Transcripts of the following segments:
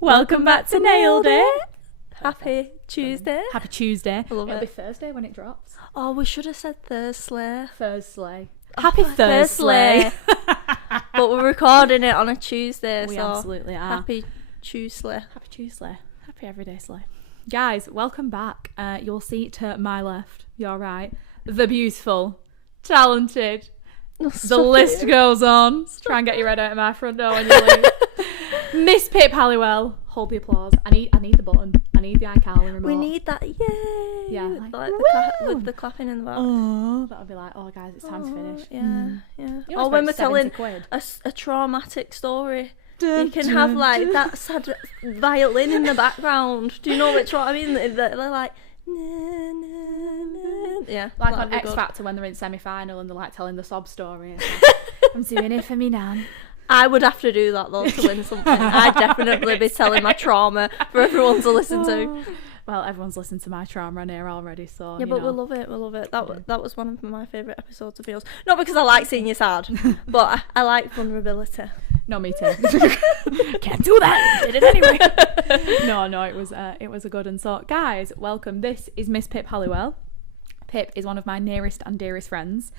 Welcome back to Nailed It. Happy Tuesday. Happy Tuesday. I love It'll it. be Thursday when it drops. Oh, we should have said Thursday. Thursday. Oh, Happy Thursday. But we're recording it on a Tuesday, We so absolutely are. happy Tuesday. Happy Tuesday. Happy everyday slay. Guys, welcome back. You'll see to my left, you're right, the beautiful, talented, the list goes on. Try and get you right out of my front door when you leave. Miss Pip Halliwell. Hold the applause. I need the button. I need the iCarly remote. We need that, yay! Yeah, With the clapping in the back. Oh, that'll be like, oh guys, it's time to finish. Yeah. You Or when we're telling quid. a traumatic story. You can have like that sad violin in the background. Do you know what I mean? They're like, na, na, na. Yeah, Like on that'd be X good. Factor when they're in semi-final and they're like telling the sob story. It's like, I'm doing it for me nan. I would have to do that though to win something. I'd definitely be telling my trauma for everyone to listen to. Well, everyone's listened to my trauma on here already, so Yeah, but we'll love it. We'll love it. That was one of my favourite episodes of yours. Not because I like seeing you sad, but I like vulnerability. No, me too. Can't do that. Did it anyway. No, it was a good one. So, guys, welcome. This is Miss Pip Halliwell. Pip is one of my nearest and dearest friends.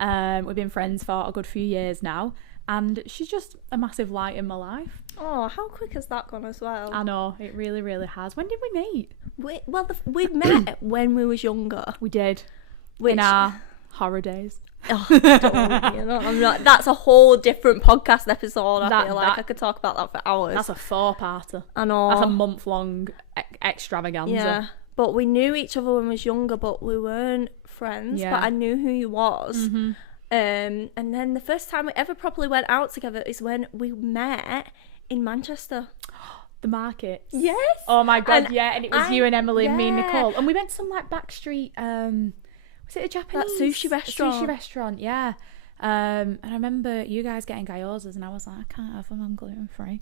We've been friends for a good few years now, and she's just a massive light in my life. Oh, how quick has that gone as well? I know, it really, really has. When did we meet? We met when we was younger. We did. Which, in our horror days. Oh, don't, I'm not. That's a whole different podcast episode. I feel like I could talk about that for hours. That's a 4-parter. I know. That's a month-long extravaganza. Yeah, but we knew each other when we was younger, but we weren't friends. Yeah. But I knew who you was. Mm-hmm. And then the first time we ever properly went out together is when we met in Manchester. The market. Yes. Oh my god, And yeah. And it was you and Emily and me and yeah. Nicole. And we went to some like backstreet, was it a Japanese? That sushi restaurant. Sushi restaurant, yeah. And I remember you guys getting gyozas and I was like, I can't have them, I'm gluten free.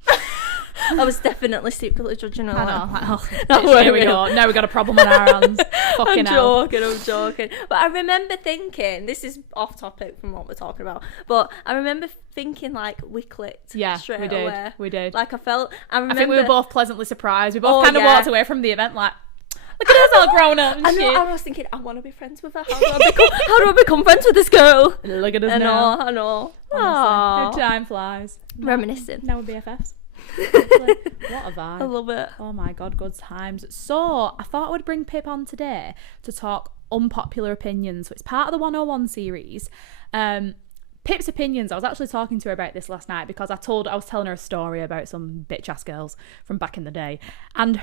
I was definitely secretly judging her. I know, like, oh, No, here we go. Now we got a problem on our hands. Fucking hell. I'm joking. But I remember thinking, this is off topic from what we're talking about, but I remember thinking like we clicked straight we did. away. We did. Like I remember. I think we were both pleasantly surprised. We both kind of walked away from the event like, look at us all grown up and I know, shit. I was thinking, I want to be friends with her. How do I become friends with this girl? Look at us now. I know. Honestly, how time flies. Reminiscing. Now we're BFFs. What a vibe. I love it. Oh my god, good times. So I thought I would bring Pip on today to talk unpopular opinions. So it's part of the 101 series. Pip's opinions, I was actually talking to her about this last night because I was telling her a story about some bitch ass girls from back in the day, and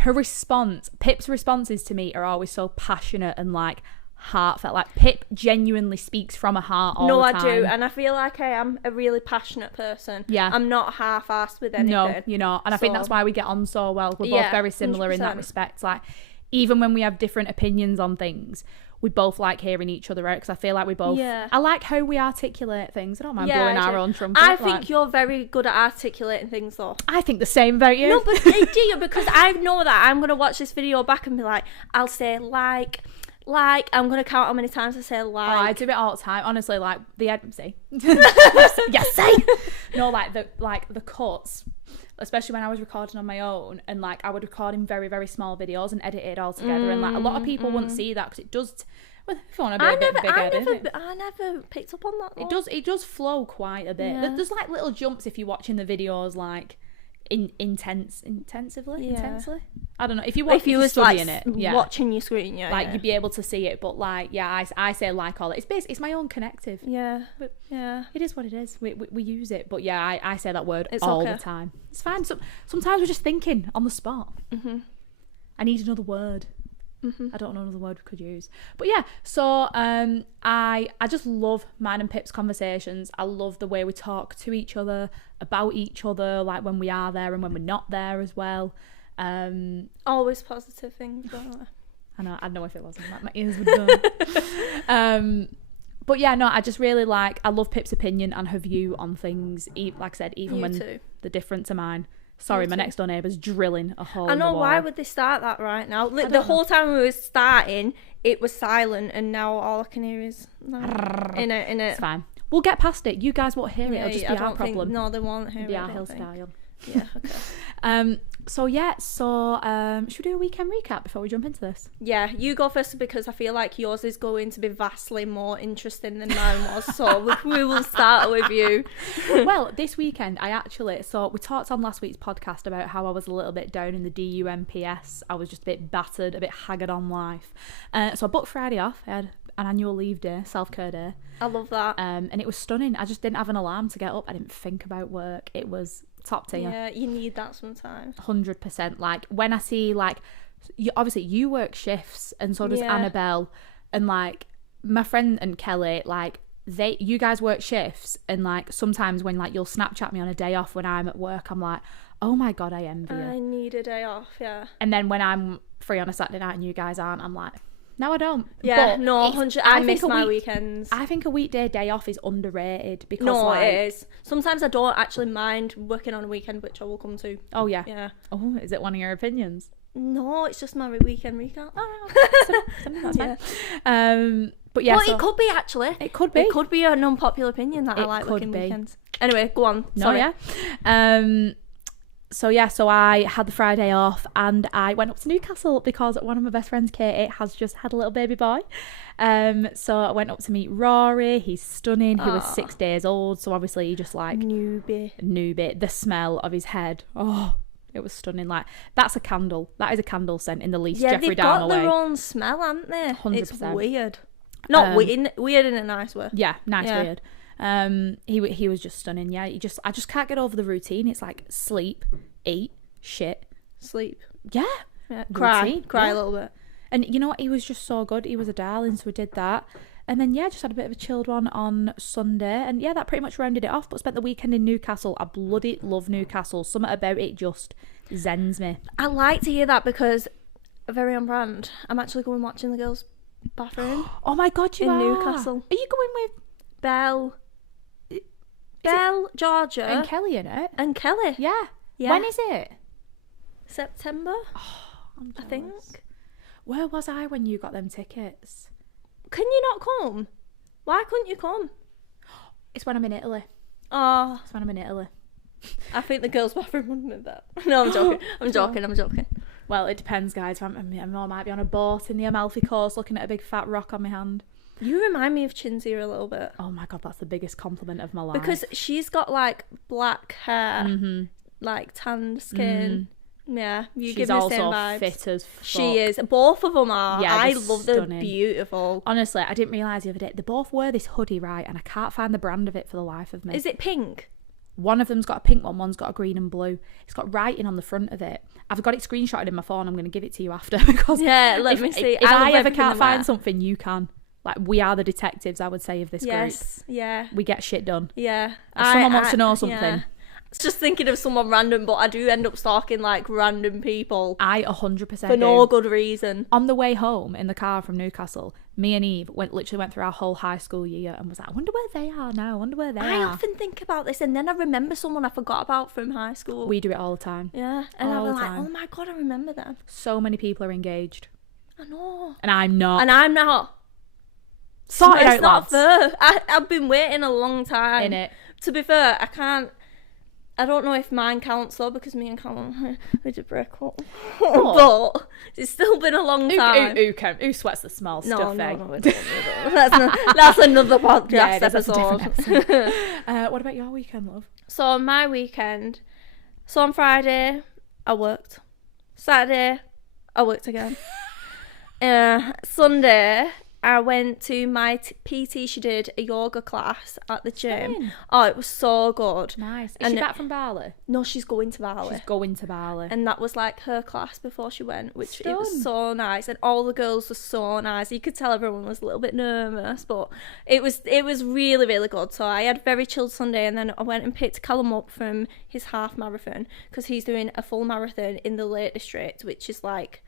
Pip's responses to me are always so passionate and like heartfelt. Like Pip genuinely speaks from her heart all the time. No, I do, and I feel like I am a really passionate person. Yeah, I'm not half-assed with anything. No, you're not, and I think that's why we get on so well. We're both very similar 100%. In that respect. Like even when we have different opinions on things, we both like hearing each other out because I feel like we both. Yeah. I like how we articulate things. I don't mind blowing our own trumpet. I think you're very good at articulating things, though. I think the same about you. No, but do you? Because I know that I'm gonna watch this video back and be like, I'll say like. I'm gonna count how many times I say like. Oh, I do it all the time. Honestly, like see. Yes, say. No, like the cuts. Especially when I was recording on my own, and like I would record in very, very small videos and edit it all together, and like a lot of people wouldn't see that because it does. Well, if you want to be a bit big-headed, I never picked up on that. Though. It does flow quite a bit. Yeah. There's like little jumps if you're watching the videos, like intensely. I don't know if you were studying like, it, watching your screen, you'd be able to see it. But like, I say like all it. It's my own connective. Yeah, but it is what it is. We use it, but yeah, I say that word all the time. It's fine. Sometimes we're just thinking on the spot. Mm-hmm. I need another word. Mm-hmm. I don't know another word we could use, but yeah. So I just love mine and Pip's conversations. I love the way we talk to each other, about each other, like when we are there and when we're not there as well. Always positive things, don't I? I know. I'd know if it wasn't. Like my ears would go. But yeah, no. I just really I love Pip's opinion and her view on things. Like I said, even when they're different to mine. Sorry, my next door neighbour's drilling a hole in the wall. Why would they start that right now? The whole time we were starting, it was silent, and now all I can hear is in it. It's fine. We'll get past it. You guys won't hear it. It'll just be our problem. No, they won't hear it. It'll be our hill style. Yeah, okay. So should we do a weekend recap before we jump into this? Yeah, you go first because I feel like yours is going to be vastly more interesting than mine was. So we will start with you. Well, this weekend we talked on last week's podcast about how I was a little bit down in the DUMPS. I was just a bit battered, a bit haggard on life. So I booked Friday off. I had an annual leave day, self-care day. I love that. And it was stunning. I just didn't have an alarm to get up. I didn't think about work. It was top tier. Yeah, you need that sometimes. 100%. Like when I see obviously you work shifts and so does Annabelle, and like my friend and Kelly, like you guys work shifts, and like sometimes when like you'll Snapchat me on a day off when I'm at work, I'm like, oh my god, I envy you. I need a day off. Yeah. And then when I'm free on a Saturday night and you guys aren't, I'm like, no, I don't. Yeah, but 100. I miss my weekends. I think a weekday day off is underrated because it is. Sometimes I don't actually mind working on a weekend, which I will come to. Oh yeah. Yeah. Oh, is it one of your opinions? No, it's just my weekend recap. Oh, that's fine. But yeah, it could be actually. It could be. It could be an unpopular opinion that I like working weekends. Anyway, go on. Sorry. So I had the Friday off and I went up to Newcastle because one of my best friends, Katie, has just had a little baby boy. So I went up to meet Rory. He's stunning. He was 6 days old, so obviously he just like newbie. The smell of his head. Oh, it was stunning. Like that's a candle. That is a candle scent in the least Jeffrey Dahmer way. Yeah, they've got their own smell, haven't they? 100%. It's weird. Not weird in a nice way. Yeah, weird. He was just stunning. Yeah, I just can't get over the routine. It's like sleep, eat, shit, sleep. Yeah. Cry a little bit. And you know what? He was just so good. He was a darling, so we did that. And then just had a bit of a chilled one on Sunday, and that pretty much rounded it off. But spent the weekend in Newcastle. I bloody love Newcastle. Something about it just zens me. I like to hear that because very on brand. I'm actually going watching the girls' bathroom. Oh my god, you in are Newcastle. Are you going with Belle, Georgia, and Kelly in it? And Kelly, yeah. When is it? September. I think. Where was I when you got them tickets? Can you not come? Why couldn't you come? It's when I'm in Italy. Oh, it's when I'm in Italy. I think the girls' bathroom wouldn't be that. No, I'm joking. I'm joking. Well, it depends, guys. I might be on a boat in the Amalfi Coast looking at a big fat rock on my hand. You remind me of Chinzia a little bit. Oh my god, that's the biggest compliment of my life. Because she's got like black hair, like tanned skin. Yeah, you give me the same vibes. She's also fit as fuck. She is. Both of them are. Yeah, I love them. They're beautiful. Honestly, I didn't realise the other day, they both wear this hoodie, right? And I can't find the brand of it for the life of me. Is it pink? One of them's got a pink one, one's got a green and blue. It's got writing on the front of it. I've got it screenshotted in my phone. I'm going to give it to you after because let me see. If I ever can't find something, you can. Like, we are the detectives, I would say, of this group. Yes, yeah. We get shit done. Yeah. If someone wants to know something. Yeah. Just thinking of someone random, but I do end up stalking like random people. I 100% for no good reason. On the way home in the car from Newcastle, me and Eve literally went through our whole high school year and was like, I wonder where they are now. I often think about this and then I remember someone I forgot about from high school. We do it all the time. Yeah. And I'm like, oh my god, I remember them. So many people are engaged. I know. And I'm not. Sort it out, lads. It's not fair. I've been waiting a long time. Innit? To be fair, I don't know if mine counts though, because me and Callum we did break up. But it's still been a long time. Who sweats the small stuff? No, we don't. That's another podcast episode. What about your weekend, love? So my weekend, on Friday, I worked. Saturday, I worked again. Sunday, I went to my PT. She did a yoga class at the gym. Stunning. Oh, it was so good. Nice. Is she back from Bali? No, she's going to Bali. And that was like her class before she went, which it was so nice. And all the girls were so nice. You could tell everyone was a little bit nervous, but it was really, really good. So I had a very chilled Sunday, and then I went and picked Callum up from his half marathon because he's doing a full marathon in the Lake District, which is like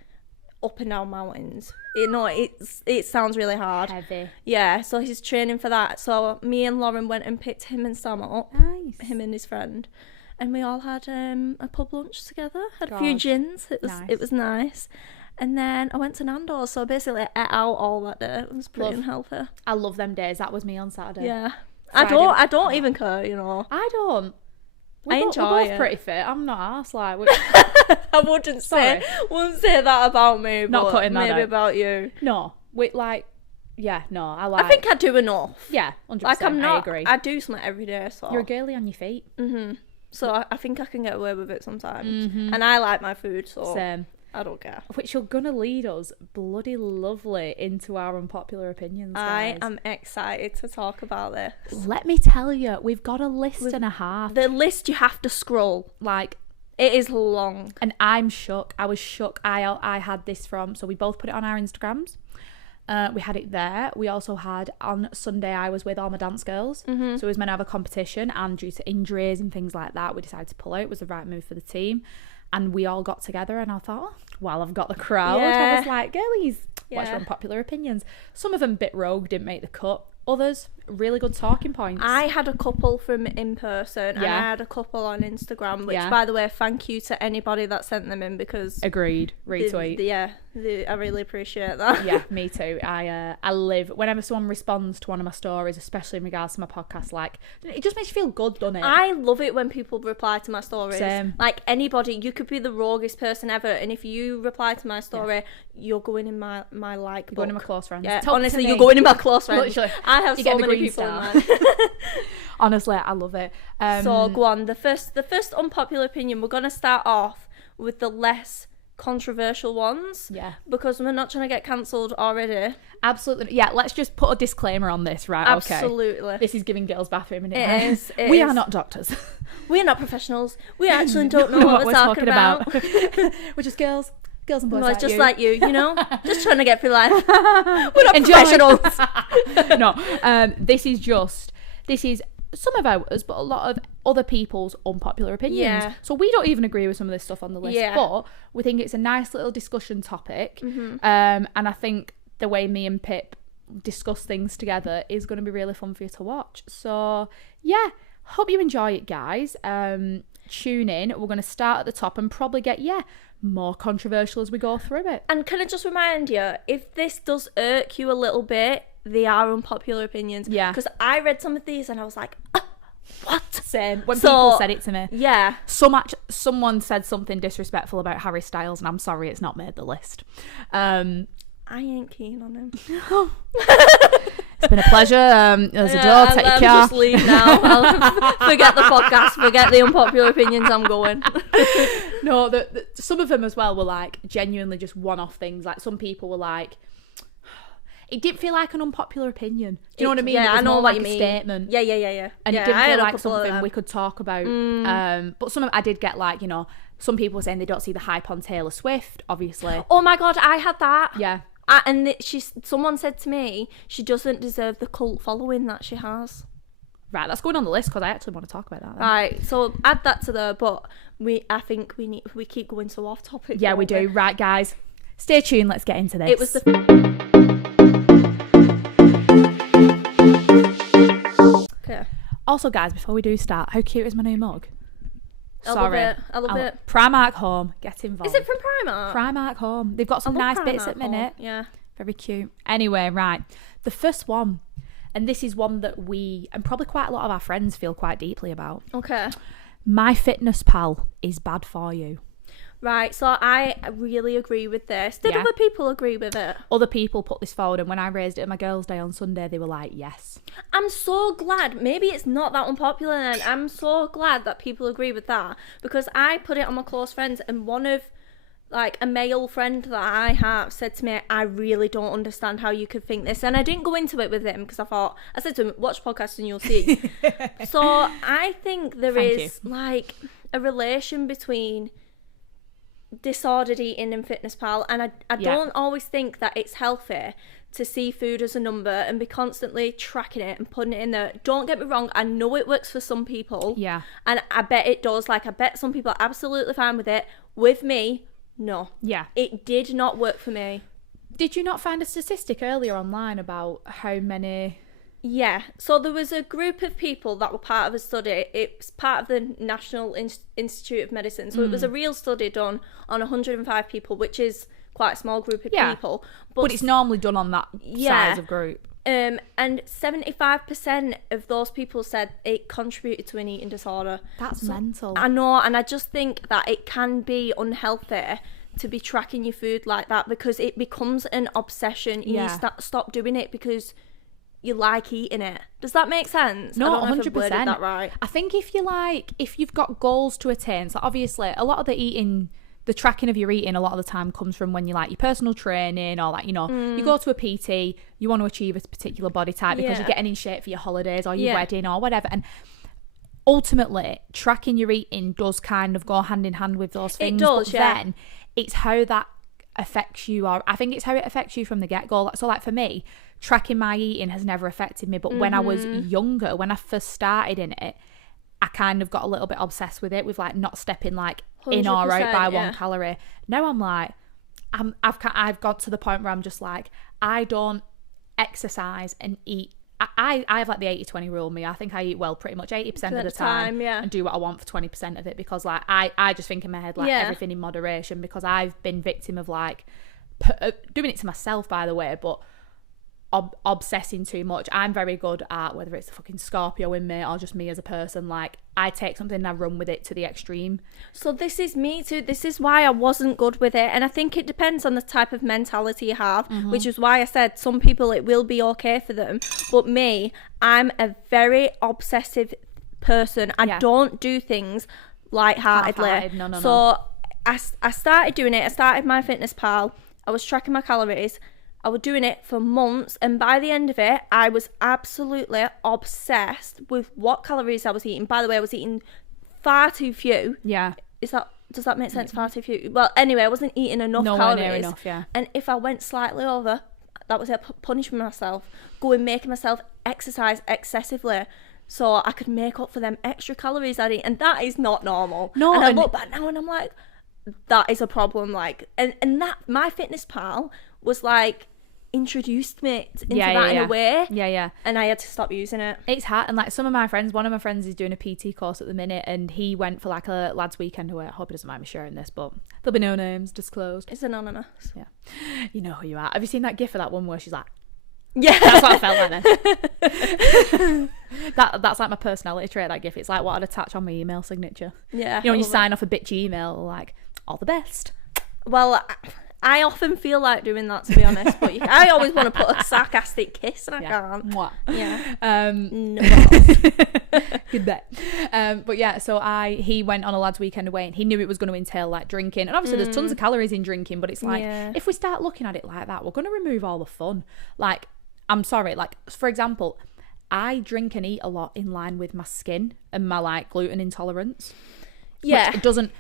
up and down mountains. It sounds really hard. Heavy. Yeah, so he's training for that. So me and Lauren went and picked him and Sam up. Nice. Him and his friend. And we all had a pub lunch together. Had a few gins. It was nice. And then I went to Nando's. So basically I ate out all that day. It was pretty unhealthy. I love them days. That was me on Saturday. Yeah. Friday. I don't even care, you know. I don't. I enjoy we're both pretty fit. I'm not arsed, like... I wouldn't say that about me, not but cutting that maybe out. about you. No, I think I do enough. Yeah, 100%. Like, I'm not... I agree. I do something every day, so... You're a girly on your feet. Mm-hmm. So I think I can get away with it sometimes. And I like my food, so... Same. I don't care. Which you're going to lead us bloody lovely into our unpopular opinions, guys. I am excited to talk about this. Let me tell you, we've got a list and a half. The list you have to scroll. Like, it is long. And I'm shook. I was shook. I had this from... So we both put it on our Instagrams. We had it there. We also had, on Sunday, I was with all my dance girls. So it was meant to have a competition. And due to injuries and things like that, we decided to pull out. It was the right move for the team. And we all got together and I thought, well, I've got the crowd. I was like, girlies, what's your unpopular opinions? Some of them a bit rogue, didn't make the cut. Others, really good talking points. I had a couple from in person and I had a couple on Instagram, which, by the way, thank you to anybody that sent them in because... Agreed. Retweet. I really appreciate that. Yeah, me too. I live... Whenever someone responds to one of my stories, especially in regards to my podcast, like, it just makes you feel good, doesn't it? I love it when people reply to my stories. Same. Like, anybody, you could be the roguest person ever, and if you reply to my story, you're going in my like book. Going in my close friends. Yeah, honestly, you're going in my close friends. Literally. I have so many people in mind. Honestly, I love it. So go on. The first unpopular opinion. We're gonna start off with the less controversial ones. Yeah. Because we're not trying to get cancelled already. Absolutely. Yeah. Let's just put a disclaimer on this, right? Absolutely. Okay. This is giving girls' bathroom. It is. We are not doctors. We are not professionals. We actually don't know what we're talking about. We're just girls. Girls and boys no, like it's just you. like you know? Just trying to get through life. We're not professionals. No, this is some of ours, but a lot of other people's unpopular opinions. Yeah. So we don't even agree with some of this stuff on the list, but we think it's a nice little discussion topic. And I think the way me and Pip discuss things together is going to be really fun for you to watch. So, yeah, hope you enjoy it, guys. Tune in. We're going to start at the top and probably get, more controversial as we go through it. And can I just remind you, if this does irk you a little bit, they are unpopular opinions. Yeah. Because I read some of these and I was like, what? Same. When people said it to me. Yeah. Someone said something disrespectful about Harry Styles and I'm sorry it's not made the list. I ain't keen on him. It's been a pleasure. There's a door. Take your car. Just leave now. I'll forget the podcast. Forget the unpopular opinions. I'm going. No, some of them as well were like genuinely just one-off things. Like some people were like, it didn't feel like an unpopular opinion. Do you know what I mean? Yeah, it was I know more what like you a mean. statement. Yeah. And it didn't feel like something we could talk about. But some of I did get like, some people were saying they don't see the hype on Taylor Swift, obviously. Oh my God, I had that. Yeah. And someone said to me, she doesn't deserve the cult following that she has. Right, that's going on the list because I actually want to talk about that. Then. Right, so add that to there, but I think we keep going so off topic. Yeah, we do. Right, guys, stay tuned. Let's get into this. It was Okay. Also, guys, before we do start, how cute is my new mug? Sorry. I love it. Primark Home, get involved. Is it from Primark? Primark Home. They've got some nice bits at minute. Yeah. Very cute. Anyway, right. The first one, and this is one that we, and probably quite a lot of our friends feel quite deeply about. Okay. MyFitnessPal is bad for you. Right, so I really agree with this. Did other people agree with it? Other people put this forward, and when I raised it at my girls' day on Sunday, they were like, yes. I'm so glad. Maybe it's not that unpopular, and I'm so glad that people agree with that, because I put it on my close friends, and one of, like, a male friend that I have said to me, I really don't understand how you could think this. And I didn't go into it with him, because I said to him, watch podcast and you'll see. So I think there is like, a relation between disordered eating and FitnessPal, and I don't always think that it's healthy to see food as a number and be constantly tracking it and putting it in there. Don't get me wrong, I know it works for some people, and I bet it does. Like, I bet some people are absolutely fine with it. With me, no, it did not work for me. Did you not find a statistic earlier online about how many? Yeah, so there was a group of people that were part of a study. It's part of the National Institute of Medicine. So it was a real study done on 105 people, which is quite a small group of people. But it's normally done on that size of group. And 75% of those people said it contributed to an eating disorder. That's mental. I know, and I just think that it can be unhealthy to be tracking your food like that, because it becomes an obsession. You stop doing it because you like eating it. Does that make sense? No, I don't know 100%. if I worded that right. I think if you've got goals to attain, so obviously a lot of the tracking of your eating a lot of the time comes from when you like your personal training, or like, you know, you go to a PT, you want to achieve a particular body type because you're getting in shape for your holidays or your wedding or whatever. And ultimately, tracking your eating does kind of go hand in hand with those things. It does, but then it's how that affects you, or I think it's how it affects you from the get-go. So like for me, tracking my eating has never affected me, but when I was younger, when I first started in it, I kind of got a little bit obsessed with it, with like not stepping like in or out by 1 calorie. Now I'm like, I've got to the point where I'm just like, I don't exercise and eat. I have like the 80-20 rule. Me, I think I eat well pretty much 80% of the time and do what I want for 20% of it, because like I just think in my head like everything in moderation, because I've been victim of like doing it to myself, by the way, but obsessing too much. I'm very good at, whether it's the fucking Scorpio in me or just me as a person, like I take something and I run with it to the extreme. So this is me too. This is why I wasn't good with it, and I think it depends on the type of mentality you have, which is why I said some people it will be okay for them, but me, I'm a very obsessive person. I don't do things lightheartedly. No. So I started doing it. I started MyFitnessPal. I was tracking my calories. I was doing it for months, and by the end of it, I was absolutely obsessed with what calories I was eating. By the way, I was eating far too few. Yeah. Does that make sense? Far too few. Well, anyway, I wasn't eating enough calories. Nowhere near enough, yeah. And if I went slightly over, that was it, punishing myself, making myself exercise excessively, so I could make up for them extra calories I'd eat, and that is not normal. No, and I look back now and I'm like, that is a problem. Like, and that MyFitnessPal was like, introduced me into that in a way. And I had to stop using it. It's hard. And like one of my friends is doing a PT course at the minute, and he went for like a lads weekend away. I hope he doesn't mind me sharing this, but there'll be no names disclosed. It's anonymous. Yeah, you know who you are. Have you seen that gif of that one where she's like, yeah, that's what I felt like then. That's like my personality trait, that gif. It's like what I'd attach on my email signature. Yeah, you know, when you sign off a bitchy email, like, all the best. Well, I often feel like doing that, to be honest, but I always want to put a sarcastic kiss, and I can't. Mwah. Yeah. No. Good bet. But yeah, so he went on a lads weekend away, and he knew it was going to entail like drinking, and obviously there's tons of calories in drinking, but it's like, if we start looking at it like that, we're going to remove all the fun. Like, I'm sorry, like, for example, I drink and eat a lot in line with my skin and my like gluten intolerance. Yeah. Which it doesn't,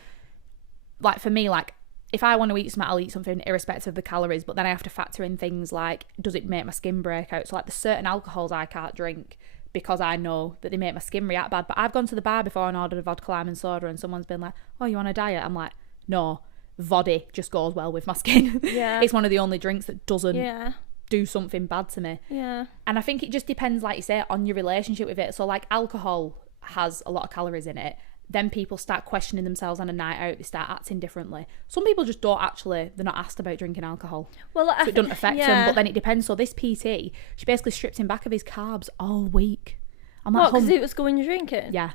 like, for me, like, if I want to eat something, I'll eat something irrespective of the calories, but then I have to factor in things like, does it make my skin break out? So like, there's certain alcohols I can't drink because I know that they make my skin react bad. But I've gone to the bar before and ordered a vodka lime and soda, and someone's been like, oh, you on a diet? I'm like, no, vodka just goes well with my skin. Yeah. It's one of the only drinks that doesn't do something bad to me. Yeah. And I think it just depends, like you say, on your relationship with it. So like, alcohol has a lot of calories in it. Then people start questioning themselves on a night out. They start acting differently. Some people just don't actually, they're not asked about drinking alcohol. Well, so it doesn't affect them. But then it depends. So this PT, she basically stripped him back of his carbs all week. I'm like, what, because it was going drinking? Yeah.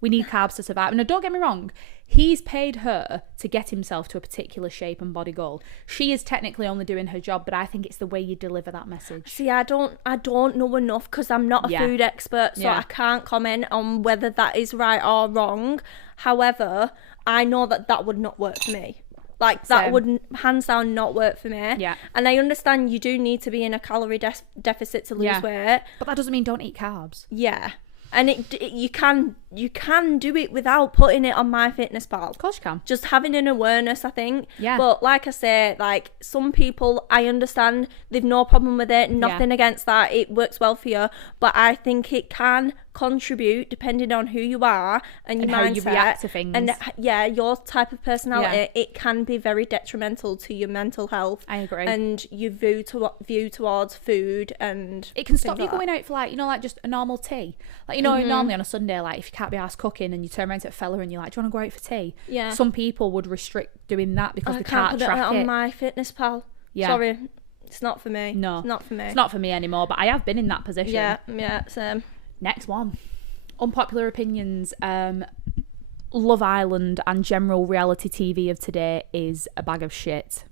We need carbs to survive. And don't get me wrong, he's paid her to get himself to a particular shape and body goal. She is technically only doing her job, but I think it's the way you deliver that message. See, I don't know enough because I'm not a food expert, so I can't comment on whether that is right or wrong. However, I know that would not work for me. Like, that would hands down not work for me. Yeah. And I understand you do need to be in a calorie deficit to lose weight. But that doesn't mean don't eat carbs. Yeah. And you can do it without putting it on MyFitnessPal. Of course you can. Just having an awareness, I think. Yeah. But like I say, like, some people, I understand, they've no problem with it, nothing against that, it works well for you. But I think it can contribute, depending on who you are and your mindset, how you react to things. And your type of personality, it can be very detrimental to your mental health. I agree. And your view towards food, and it can stop you going out for, like, you know, like just a normal tea. Like, you know, normally on a Sunday, like, if you can't be arsed cooking and you turn around to a fella and you're like, do you want to go out for tea? Yeah. Some people would restrict doing that because they can't track it. on MyFitnessPal. Yeah. Sorry. It's not for me. No. It's not for me. It's not for me anymore, but I have been in that position. Yeah, same. Next one. Unpopular opinions. Love Island and general reality TV of today is a bag of shit.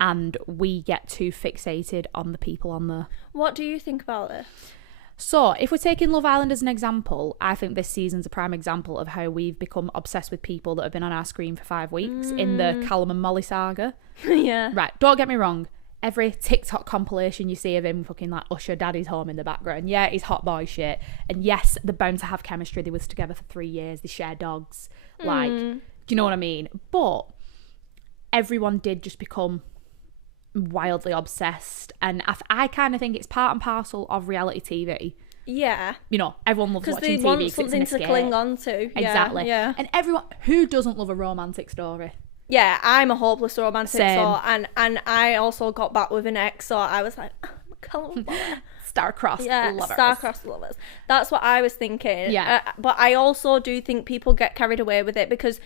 And we get too fixated on the people on there. What do you think about this? So, if we're taking Love Island as an example, I think this season's a prime example of how we've become obsessed with people that have been on our screen for 5 weeks in the Callum and Molly saga. Yeah. Right, don't get me wrong. Every TikTok compilation you see of him fucking like Usher Daddy's Home in the background. Yeah, he's hot boy shit. And yes, they're bound to have chemistry. They was together for 3 years. They share dogs. Like, do you know what I mean? But everyone did just become wildly obsessed, and I kind of think it's part and parcel of reality TV. Yeah, you know, everyone loves watching TV want because something it's an to escape. cling on to. Exactly. Yeah. And everyone who doesn't love a romantic story. Yeah, I'm a hopeless romantic sort, and I also got back with an ex, so I was like, star-crossed lovers. Star-crossed lovers. That's what I was thinking. Yeah, but I also do think people get carried away with it because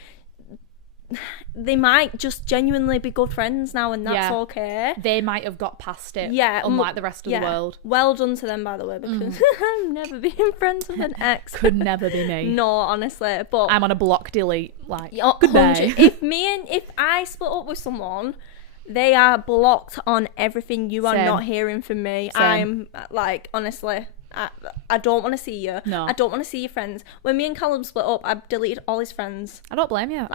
they might just genuinely be good friends now, and that's okay. They might have got past it, unlike the rest of the world. Well done to them, by the way, because I've never been friends with an ex. Could never be me. No, honestly, but I'm on a block delete. Like, goodbye. If I split up with someone, they are blocked on everything. You are not hearing from me. I'm like, honestly, I don't want to see you. No, I don't want to see your friends. When me and Callum split up, I deleted all his friends. I don't blame you.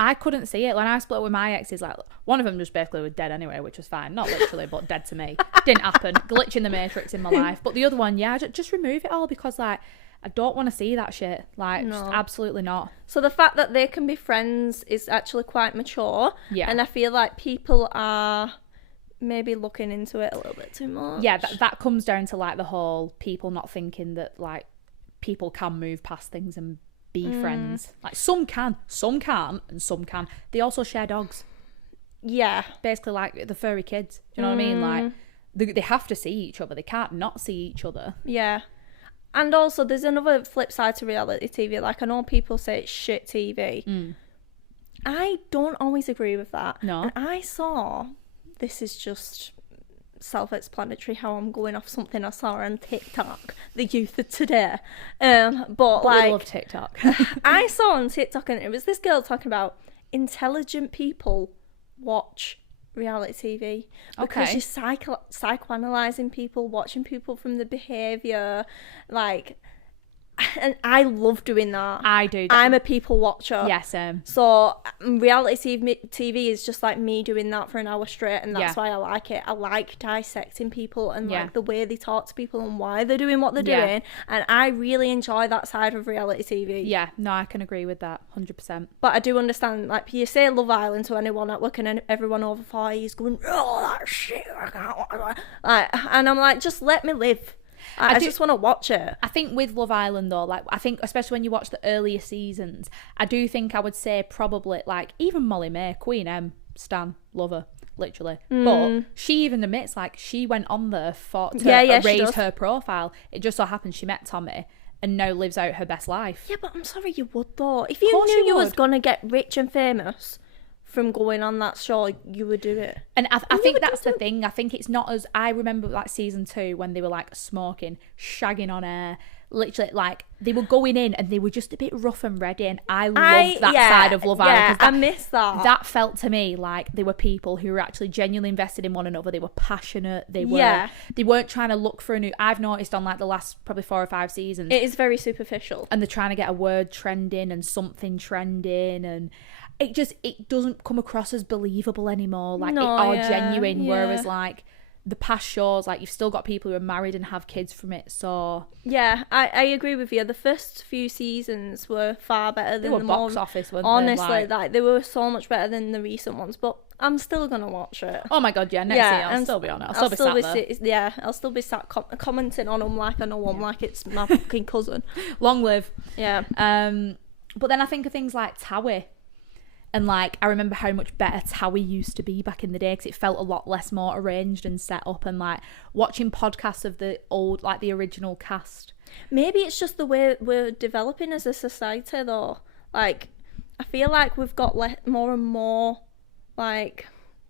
I couldn't see it when I split up with my exes. Like, one of them just basically was dead anyway, which was fine. Not literally, but dead to me. Didn't happen. Glitch in the matrix in my life. But the other one, just remove it all, because like, I don't want to see that shit. Like, just absolutely not. So the fact that they can be friends is actually quite mature. Yeah. And I feel like people are maybe looking into it a little bit too much. Yeah, that comes down to like the whole people not thinking that like people can move past things and be friends. Like, some can, some can't, and some can. They also share dogs. Yeah. Basically like the furry kids. Do you know what I mean? Like, they have to see each other. They can't not see each other. Yeah. And also, there's another flip side to reality TV. Like, I know people say it's shit TV. I don't always agree with that. No. And I saw, this is just self-explanatory how I'm going off something I saw on TikTok, the youth of today. But like, we love TikTok. I saw on TikTok, and it was this girl talking about intelligent people watch reality TV because she's psychoanalyzing people, watching people from the behaviour, like, and I love doing that. I do. I'm a people watcher. Yes. So reality TV is just like me doing that for an hour straight, and that's why I like it. I like dissecting people and like the way they talk to people and why they're doing what they're doing, and I really enjoy that side of reality TV. Yeah, no, I can agree with that 100%. But I do understand, like, you say Love Island to anyone at work, and everyone over 40 is going, oh, that shit, like, and I'm like, just let me live. I just want to watch it. I think with Love Island though, like, I think especially when you watch the earlier seasons, I do think I would say probably like even Molly May, Queen M, stan, lover, literally. But she even admits like she went on there to raise her profile. It just so happens she met Tommy and now lives out her best life. Yeah, but I'm sorry, you would though. If you knew you was gonna get rich and famous from going on that show, you would do it. And I think that's the thing. I think it's not as, I remember like season 2 when they were like smoking, shagging on air, literally like they were going in and they were just a bit rough and ready, and I loved that side of Love Island. I miss that. That felt to me like they were people who were actually genuinely invested in one another. They were passionate. They weren't trying to look for a new, I've noticed on like the last probably 4 or 5 seasons, it is very superficial, and they're trying to get a word trending and something trending, and it doesn't come across as believable anymore, like genuine. Whereas like the past shows, like you've still got people who are married and have kids from it. So yeah, I agree with you. The first few seasons were far better than the box office, weren't honestly they? Like they were so much better than the recent ones. But I'm still gonna watch it. Oh my god, yeah, next year I'll still be on it. I'll still be sat there. Yeah, I'll still be sat commenting on them like I know them, like it's my fucking cousin. Long live. Yeah. But then I think of things like Towie. And like, I remember how much better Towie used to be back in the day, because it felt a lot less more arranged and set up, and like watching podcasts of the old, like the original cast. Maybe it's just the way we're developing as a society though. Like, I feel like we've got more and more like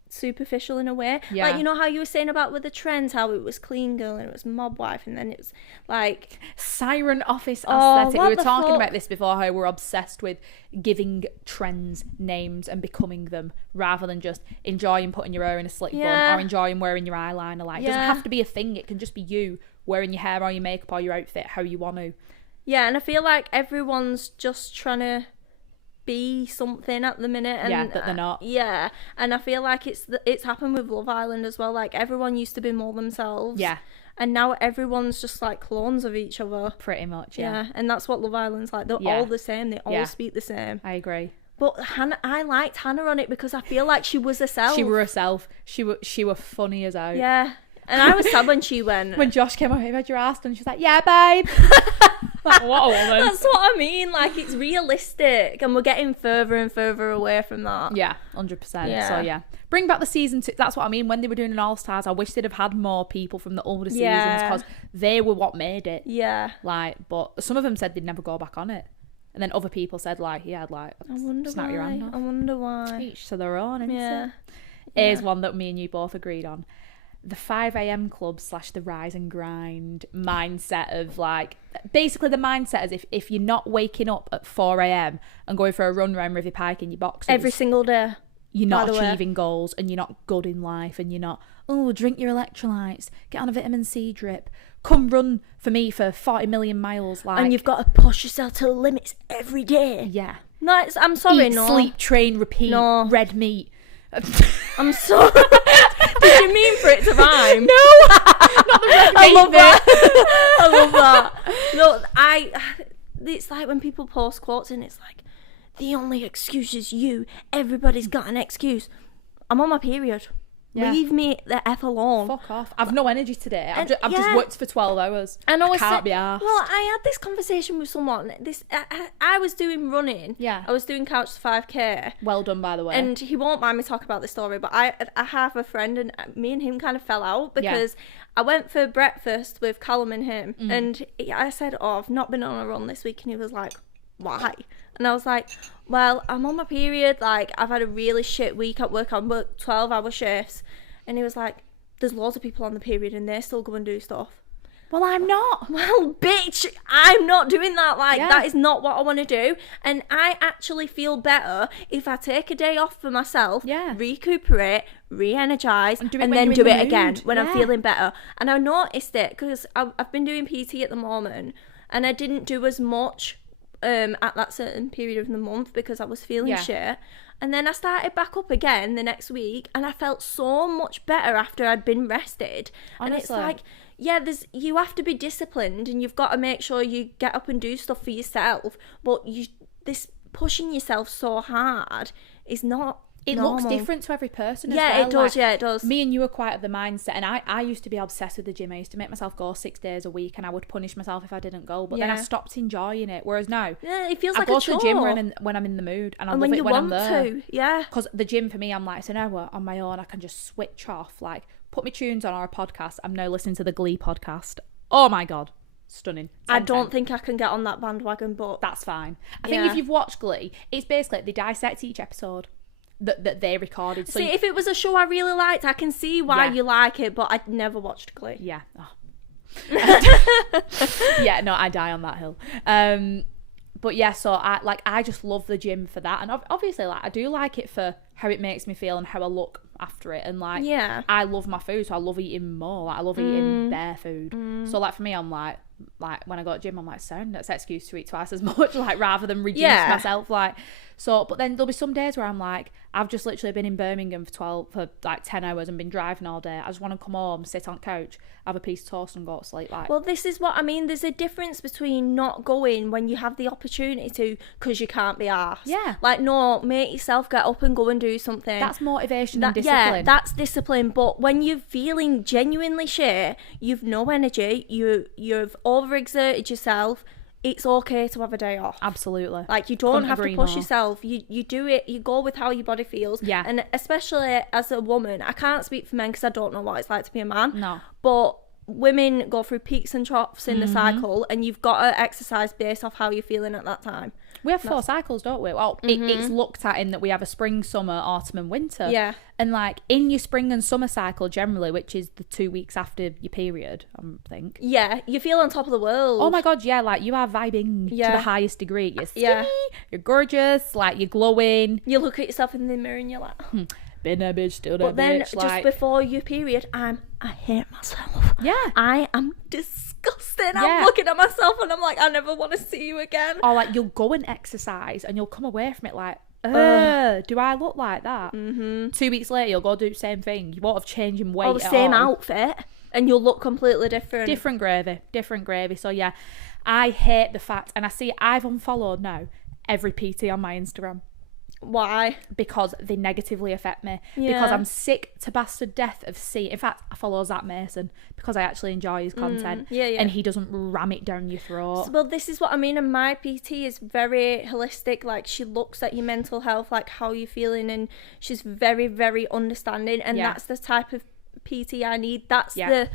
superficial in a way. Yeah. Like, you know how you were saying about with the trends, how it was clean girl and it was mob wife, and then it was like siren office aesthetic. We were talking fuck? about this before, how we're obsessed with giving trends names and becoming them, rather than just enjoying putting your hair in a slick bun or enjoying wearing your eyeliner. Like, it doesn't have to be a thing. It can just be you wearing your hair or your makeup or your outfit how you want to. Yeah, and I feel like everyone's just trying to be something at the minute, and that they're not. Yeah, and I feel like it's happened with Love Island as well. Like, everyone used to be more themselves. Yeah. And now everyone's just like clones of each other. Pretty much, yeah. And that's what Love Island's like. They're all the same. They all speak the same. I agree. But Hannah, I liked Hannah on it because I feel like she was herself. She were herself. She were funny as out. Yeah. And I was sad when she went. When Josh came over, had your ass done? She was like, yeah, babe. Like, what a woman. That's what I mean. Like, it's realistic, and we're getting further and further away from that. Yeah, 100%. Yeah. So yeah, bring back the season 2. That's what I mean. When they were doing an All Stars, I wish they'd have had more people from the older seasons, because they were what made it. Yeah. Like, but some of them said they'd never go back on it, and then other people said like, yeah, I'd like snap your hand off. I wonder why. Each to their own. Isn't it? Here's one that me and you both agreed on. The 5 a.m. club / the rise and grind mindset of, like, basically the mindset is if you're not waking up at 4 a.m. and going for a run around River Pike in your boxers every single day, you're not achieving goals, and you're not good in life, and you're not, drink your electrolytes, get on a vitamin C drip, come run for me for 40 million miles, like, and you've got to push yourself to the limits every day. Yeah. No, I'm sorry, Eat, sleep, train, repeat, red meat. I'm sorry. Did you mean for it to rhyme? No, not the red meat. I love that. I love that. No, it's like when people post quotes and it's like, the only excuse is you. Everybody's got an excuse. I'm on my period. Yeah. Leave me the F alone. Fuck off. I've no energy today. I've just worked for 12 hours. And I can't be arsed. Well, I had this conversation with someone. I was doing running. Yeah. I was doing Couch to 5K. Well done, by the way. And he won't mind me talking about this story, but I have a friend, and me and him kind of fell out because I went for breakfast with Callum and him, and I said, I've not been on a run this week, and he was like, why? And I was like, well, I'm on my period, like, I've had a really shit week at work. I work 12-hour shifts. And he was like, there's loads of people on the period and they still go and do stuff. Well, I'm not. Well, bitch, I'm not doing that. Like, that is not what I want to do. And I actually feel better if I take a day off for myself, recuperate, re-energise, and then do it again when I'm feeling better. And I noticed it because I've been doing PT at the moment, and I didn't do as much at that certain period of the month because I was feeling shit. And then I started back up again the next week, and I felt so much better after I'd been rested. Honestly. And it's like, you have to be disciplined, and you've got to make sure you get up and do stuff for yourself. But this pushing yourself so hard is not normal. Looks different to every person as well. Yeah, it does, it does. Me and you are quite of the mindset, and I used to be obsessed with the gym. I used to make myself go 6 days a week, and I would punish myself if I didn't go. But then I stopped enjoying it. Whereas now, it feels like I a go chore. to the gym when I'm in the mood, and I love it when I'm there. Yeah. Because the gym for me, I'm like, it's an hour on my own. I can just switch off, like, put my tunes on our podcast. I'm now listening to the Glee podcast. Oh my God. Stunning. I don't think I can get on that bandwagon, but that's fine. I think if you've watched Glee, it's basically they dissect each episode that they recorded. So if it was a show I really liked, I can see why you like it, but I'd never watched Glee. Yeah. Oh. Yeah, no, I die on that hill. But yeah, so I just love the gym for that, and obviously, like, I do like it for how it makes me feel and how I look after it, and like, I love my food, so I love eating more. Like, I love eating bare food. So like for me, I'm like when I go to the gym, I'm like, sound, that's an excuse to eat twice as much, like, rather than reduce myself, like. So, but then there'll be some days where I'm like, I've just literally been in Birmingham for like 10 hours and been driving all day. I just want to come home, sit on the couch, have a piece of toast and go to sleep. Like, well, this is what I mean. There's a difference between not going when you have the opportunity to, because you can't be arsed. Yeah. Like, no, make yourself get up and go and do something. That's motivation and discipline. Yeah, that's discipline. But when you're feeling genuinely shit, you've no energy, you've overexerted yourself, it's okay to have a day off. Absolutely. Like, you don't have to push yourself. You do it, you go with how your body feels. Yeah. And especially as a woman, I can't speak for men because I don't know what it's like to be a man. No. But women go through peaks and troughs in the cycle, and you've got to exercise based off how you're feeling at that time. We have 4 cycles, don't we? Well, it's looked at in that we have a spring, summer, autumn and winter. Yeah. And like in your spring and summer cycle generally, which is the 2 weeks after your period, I think. Yeah, you feel on top of the world. Oh my God, yeah, like you are vibing to the highest degree. You're skinny, you're gorgeous, like you're glowing. You look at yourself in the mirror and you're like... Been a bitch, still a bitch. But then just before your period, I hate myself. Yeah. I am disgusting. I'm looking at myself and I'm like, I never want to see you again. Or like you'll go and exercise and you'll come away from it like, do I look like that? 2 weeks later, you'll go do the same thing. You won't have changed in weight. Or the same outfit, and you'll look completely different. Different gravy. So yeah, I hate the fact, and I see I've unfollowed now every PT on my Instagram. Why? Because they negatively affect me. Because I'm sick to bastard death of seeing. In fact, I follow Zach Mason because I actually enjoy his content. And he doesn't ram it down your throat. Well, this is what I mean. And my PT is very holistic. Like, she looks at your mental health, like how you're feeling, and she's very, very understanding. And that's the type of PT I need. That's the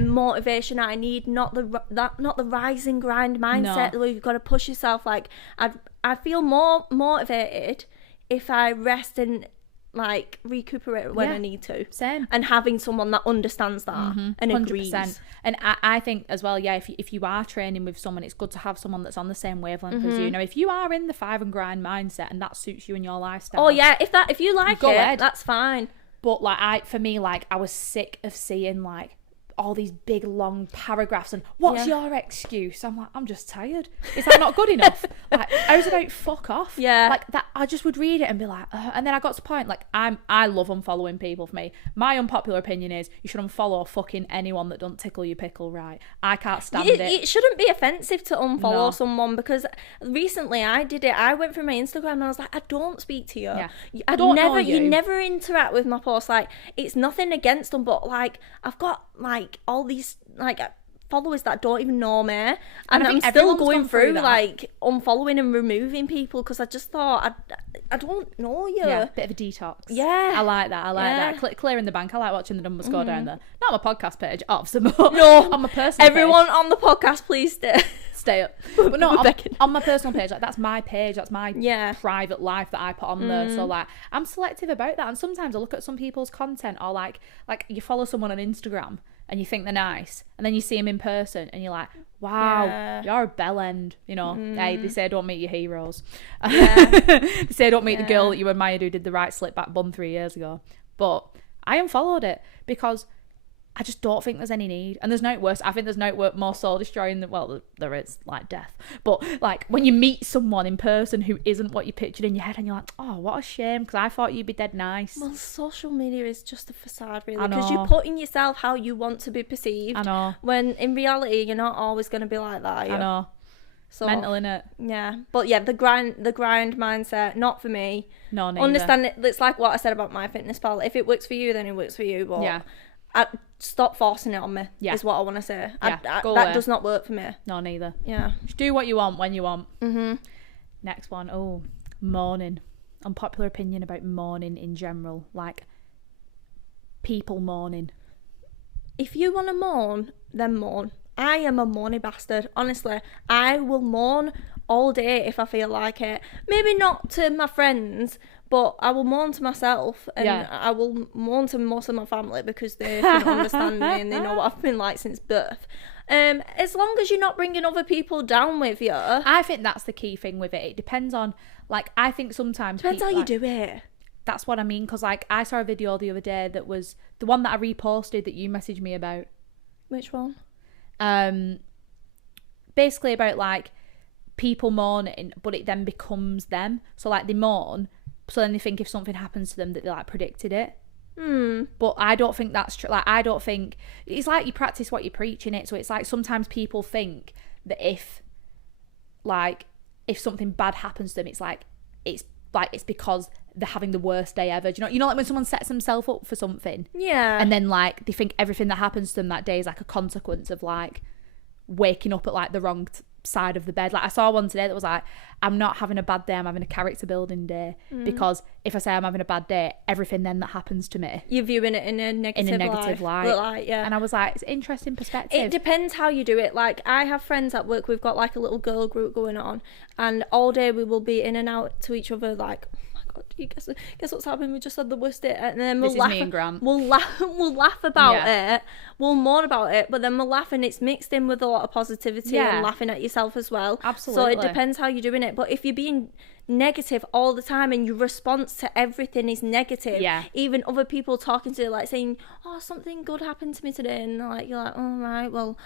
motivation I need. Not the rise and grind mindset where you've got to push yourself. Like, I feel more motivated if I rest and like recuperate when I need to. Same. And having someone that understands that and 100%. Agrees. And I think as well, if you are training with someone, it's good to have someone that's on the same wavelength as you. Now, if you are in the 5 and grind mindset and that suits you and your lifestyle. Oh yeah, if you like go it, ahead. That's fine. But like I was sick of seeing like all these big long paragraphs and what's your excuse? I'm like, I'm just tired. Is that not good enough? Like, I was about fuck off. Yeah. Like that, I just would read it and be like, and then I got to the point like I love unfollowing people. For me, my unpopular opinion is you should unfollow fucking anyone that don't tickle your pickle right. I can't stand it. It shouldn't be offensive to unfollow someone, because recently I did it. I went through my Instagram and I was like, I don't speak to you. Yeah. I don't know you. You never interact with my posts. Like, it's nothing against them, but like I've got like all these like followers that don't even know me, and I'm still going through like unfollowing and removing people because I just thought I don't know you. Yeah, bit of a detox. Yeah, I like that. Clearing the bank. I like watching the numbers go down there. Not on my podcast page, obviously, but no, on my personal everyone page. On the podcast, please stay up. But no, on my personal page, like that's my page, that's my private life that I put on there. So like I'm selective about that, and sometimes I look at some people's content, or like you follow someone on Instagram and you think they're nice, and then you see them in person and you're like, wow, you're a bellend, you know. Hey, they say don't meet your heroes. They say don't meet the girl that you admired who did the right slip back bun 3 years ago. But I unfollowed it because I just don't think there's any need. And there's no worse. I think there's no more soul destroying than, well, there is like death. But like when you meet someone in person who isn't what you pictured in your head and you're like, oh, what a shame, because I thought you'd be dead nice. Well, social media is just a facade, really, because you're putting yourself how you want to be perceived. I know. When in reality, you're not always going to be like that. I know. So, mental, innit? Yeah. But yeah, the grind mindset, not for me. No, neither. Understand it. It's like what I said about MyFitnessPal. If it works for you, then it works for you. But stop forcing it on me, is what I want to say. That does not work for me. No, neither. Yeah. Just do what you want when you want. Next one. Oh, mourning. Unpopular opinion about mourning in general. Like, people mourning. If you want to mourn, then mourn. I am a mourny bastard. Honestly, I will mourn all day if I feel like it. Maybe not to my friends, but I will mourn to myself, and I will mourn to most of my family because they can understand me and they know what I've been like since birth. As long as you're not bringing other people down with you. I think that's the key thing with it. It depends on, like, I think sometimes depends people, how you do it. That's what I mean, because like I saw a video the other day that was the one that I reposted that you messaged me about. Which one? Basically about like people mourning, but it then becomes them. So like they mourn, so then they think if something happens to them that they like predicted it. But I don't think that's true. Like, I don't think it's like you practice what you preach in it. So it's like sometimes people think that if something bad happens to them, it's because they're having the worst day ever. Do you know like when someone sets themselves up for something, and then like they think everything that happens to them that day is like a consequence of like waking up at like the wrong side of the bed. Like I saw one today that was like, I'm not having a bad day, I'm having a character building day, because if I say I'm having a bad day, everything then that happens to me, you're viewing it in a negative light. Yeah. And I was like, it's an interesting perspective. It depends how you do it. Like I have friends at work, we've got like a little girl group going on, and all day we will be in and out to each other like, you guess what's happened, we just had the worst day, and then we'll laugh. Me and Grant. We'll laugh about it, we'll moan about it, but then we'll laugh, and it's mixed in with a lot of positivity and laughing at yourself as well. Absolutely. So it depends how you're doing it. But if you're being negative all the time and your response to everything is negative, even other people talking to you, like saying, oh, something good happened to me today, and like you're like, oh right, well,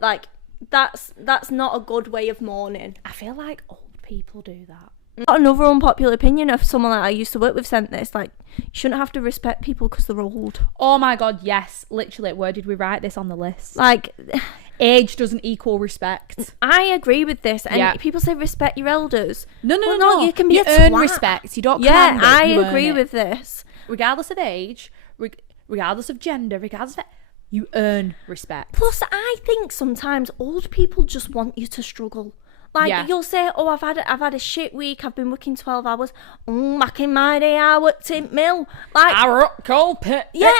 like that's not a good way of mourning. I feel like old people do that. Another unpopular opinion of someone that I used to work with sent this, like, you shouldn't have to respect people because they're old. Oh my god, yes, literally, where did we write this on the list? Like, age doesn't equal respect. I agree with this, and people say respect your elders. No, you can be you earn respect, you don't I agree with this. Regardless of age, regardless of gender, regardless of you earn respect. Plus, I think sometimes old people just want you to struggle. Like, you'll say, oh, I've had a shit week, I've been working 12 hours. Back in my day, I worked in mill. Like, I worked coal pit. Yeah.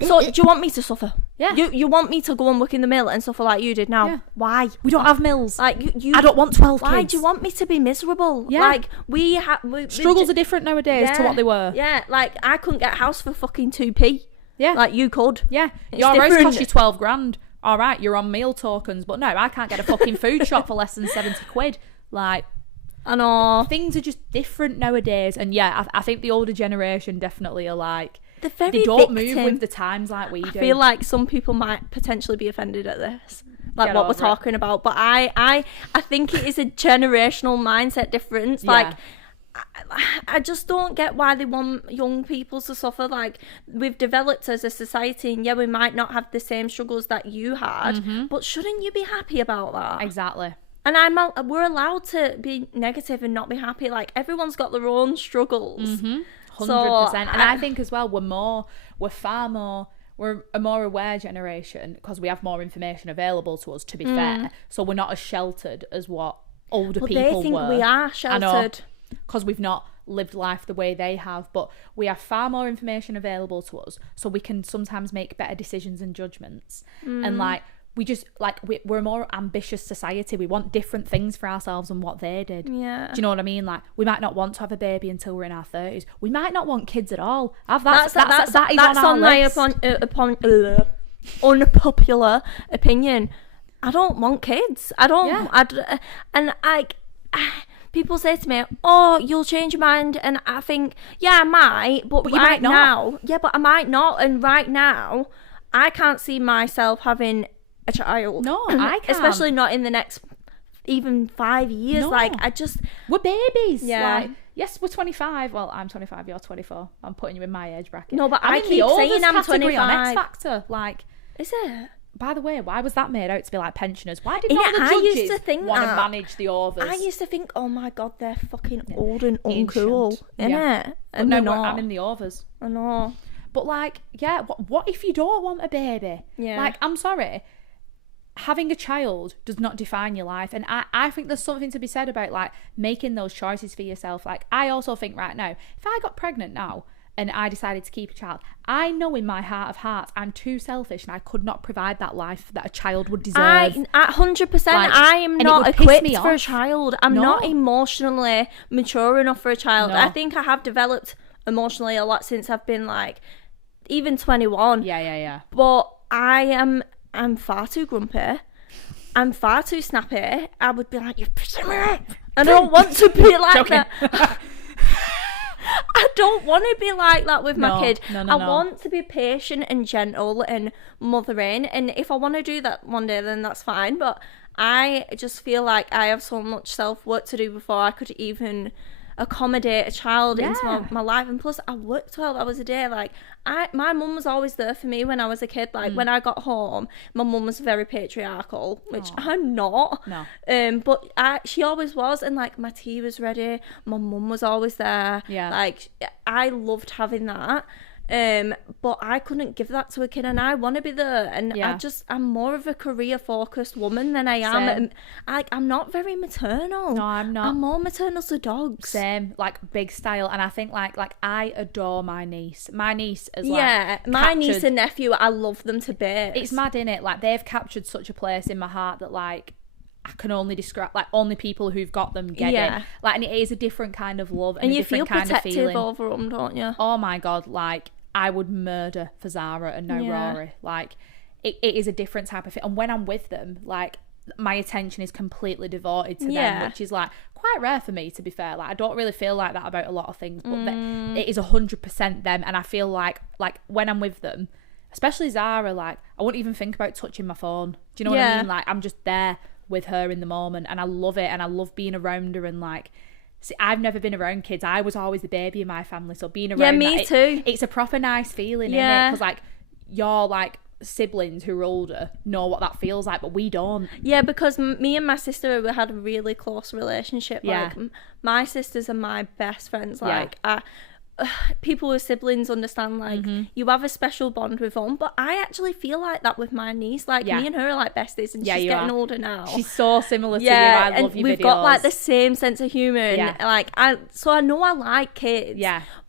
So, do you want me to suffer? Yeah. You want me to go and work in the mill and suffer like you did now? Yeah. Why? We don't have mills. Like, I don't want 12 kids. Why do you want me to be miserable? Yeah. Like, struggles are different nowadays to what they were. Yeah, like, I couldn't get a house for fucking 2p. Yeah. Like, you could. Yeah. Your house cost you 12 grand. All right, you're on meal tokens, but no, I can't get a fucking food shop for less than 70 quid. Like, I know. Things are just different nowadays. And I think the older generation definitely are like, they don't move with the times like we do. I feel like some people might potentially be offended at this, like what we're talking about. But I think it is a generational mindset difference. Yeah. Like, I just don't get why they want young people to suffer. Like, we've developed as a society, and we might not have the same struggles that you had, but shouldn't you be happy about that? Exactly. And we're allowed to be negative and not be happy. Like, everyone's got their own struggles. 100%. And I think as well, we're a more aware generation because we have more information available to us, to be fair. So we're not as sheltered as what older people were. They think we are sheltered. Because we've not lived life the way they have, but we have far more information available to us, so we can sometimes make better decisions and judgments. And like, we're a more ambitious society. We want different things for ourselves than what they did. Yeah. Do you know what I mean? Like, we might not want to have a baby until we're in our 30s. We might not want kids at all. That's on my unpopular opinion. I don't want kids. I don't. Yeah. People say to me, oh, you'll change your mind. And I think, I might. But you might not. Now, but I might not. And right now, I can't see myself having a child. No, I can't. Especially not in the next even 5 years. No. Like, we're babies. Yeah. Like, yes, we're 25. Well, I'm 25, you're 24. I'm putting you in my age bracket. No, but I keep saying I'm 25. On X Factor. Like, is it? By the way, why was that made out to be like pensioners? Why did not the judges want to manage the others? I used to think, oh my god, they're fucking old and uncool, innit? And no, I'm in the others. I know. But like, what if you don't want a baby? Yeah. Like, I'm sorry, having a child does not define your life. And I think there's something to be said about like making those choices for yourself. Like, I also think right now, if I got pregnant now and I decided to keep a child, I know in my heart of hearts I'm too selfish and I could not provide that life that a child would deserve. 100%. Like, I am not equipped for a child. I'm not emotionally mature enough for a child. I think I have developed emotionally a lot since I've been like even 21. Yeah. But I'm far too grumpy. I'm far too snappy. I would be like, you're pissing me off. I don't want to be like that. I don't want to be like that with my kid. No. I want to be patient and gentle and mothering. And if I want to do that one day, then that's fine. But I just feel like I have so much self-work to do before I could even accommodate a child into my life. And plus, I work 12 hours a day. Like, my mum was always there for me when I was a kid. Like, when I got home, my mum was very patriarchal, which I'm not. No. But she always was. And like, my tea was ready. My mum was always there. Yeah. Like, I loved having that. But I couldn't give that to a kid, and I want to be there. And I'm more of a career-focused woman than I am. I'm not very maternal. No, I'm not. I'm more maternal to dogs. Same, like big style. And I think like I adore my niece. My niece is my niece and nephew, I love them to bits. It's mad, innit? Like they've captured such a place in my heart that like I can only describe, like only people who've got them get it. Like, and it is a different kind of love and a you different feel kind of feeling. protective over them, don't you? Oh my god, like I would murder for Zara and no Rory. Like it is a different type of thing. And when I'm with them, like my attention is completely devoted to them, which is like quite rare for me, to be fair. Like I don't really feel like that about a lot of things, but it is 100% them. And I feel like when I'm with them, especially Zara, like I won't even think about touching my phone. Do you know what I mean? Like I'm just there with her in the moment, and I love it, and I love being around her. And like, see, I've never been around kids. I was always the baby in my family, so being around me too. It's a proper nice feeling, innit? Because like your like siblings who are older know what that feels like, but we don't. Yeah, because me and my sister, we had a really close relationship. Like my sisters are my best friends. Like people with siblings understand, like you have a special bond with them, but I actually feel like that with my niece. Like me and her are like besties, and she's getting older now. She's so similar to you. I love and your we've videos. got like the same sense of humour, and like I know I like kids,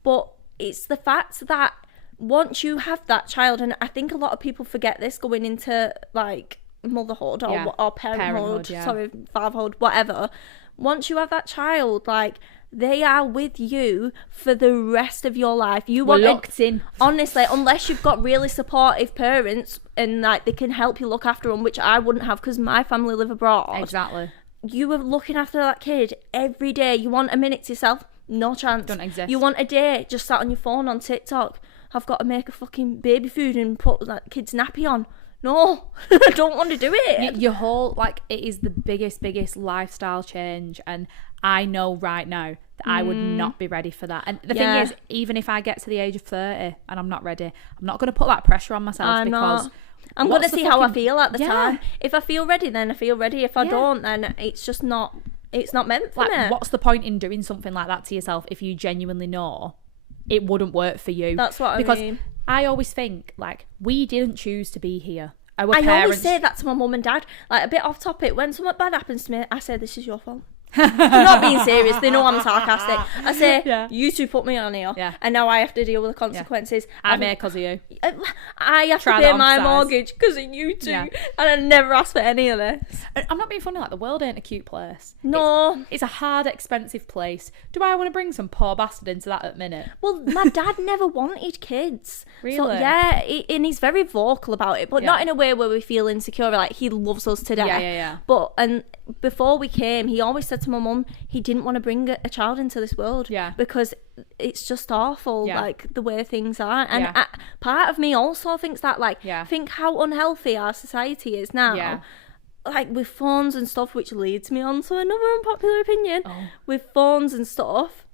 but it's the fact that once you have that child, and I think a lot of people forget this going into like motherhood or parenthood, fatherhood, whatever. Once you have that child, like they are with you for the rest of your life. We're locked in. Honestly, unless you've got really supportive parents and like they can help you look after them, which I wouldn't have because my family live abroad. Exactly. You were looking after that kid every day. You want a minute to yourself? No chance. Don't exist. You want a day just sat on your phone on TikTok? I've got to make a fucking baby food and put that kid's nappy on. No, I don't want to do it. Your whole, like, it is the biggest lifestyle change, and I know right now that I would not be ready for that. And the thing is, even if I get to the age of 30 and I'm not ready, I'm not going to put that pressure on myself. I'm going to see how I feel at the time. If I feel ready, then I feel ready. If I don't, then it's just not, it's not meant for me. What's the point in doing something like that to yourself if you genuinely know it wouldn't work for you? That's what I mean. Because I always think, like, we didn't choose to be here. I always say that to my mum and dad. Like, a bit off topic, when something bad happens to me, I say, this is your fault. I'm not being serious. They know I'm sarcastic. I say, you two put me on here, and now I have to deal with the consequences. I may because of you. I have to pay my mortgage because of you two, and I never asked for any of this. I'm not being funny. Like, the world ain't a cute place. No, it's a hard, expensive place. Do I want to bring some poor bastard into that at the minute? Well, my dad never wanted kids. Really? So, and he's very vocal about it, but not in a way where we feel insecure. Like, he loves us to death. Yeah. But before we came, he always said to my mum he didn't want to bring a child into this world because it's just awful, like the way things are. And part of me also thinks that, like, think how unhealthy our society is now, like with phones and stuff, which leads me on to another unpopular opinion. With phones and stuff,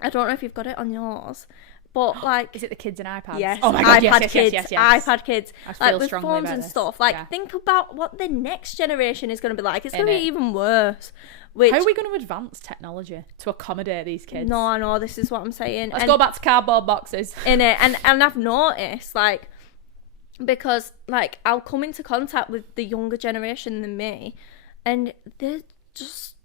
I don't know if you've got it on yours, but like, is it the kids and iPads? Yes. Oh my god, iPad kids. Yes. iPad kids. I feel like with strongly phones about and this. stuff. Like, think about what the next generation is going to be like. It's going to be even worse. How are we going to advance technology to accommodate these kids? No, I know, this is what I'm saying. Let's go back to cardboard boxes. And I've noticed, like, because like I'll come into contact with the younger generation than me, and they're just,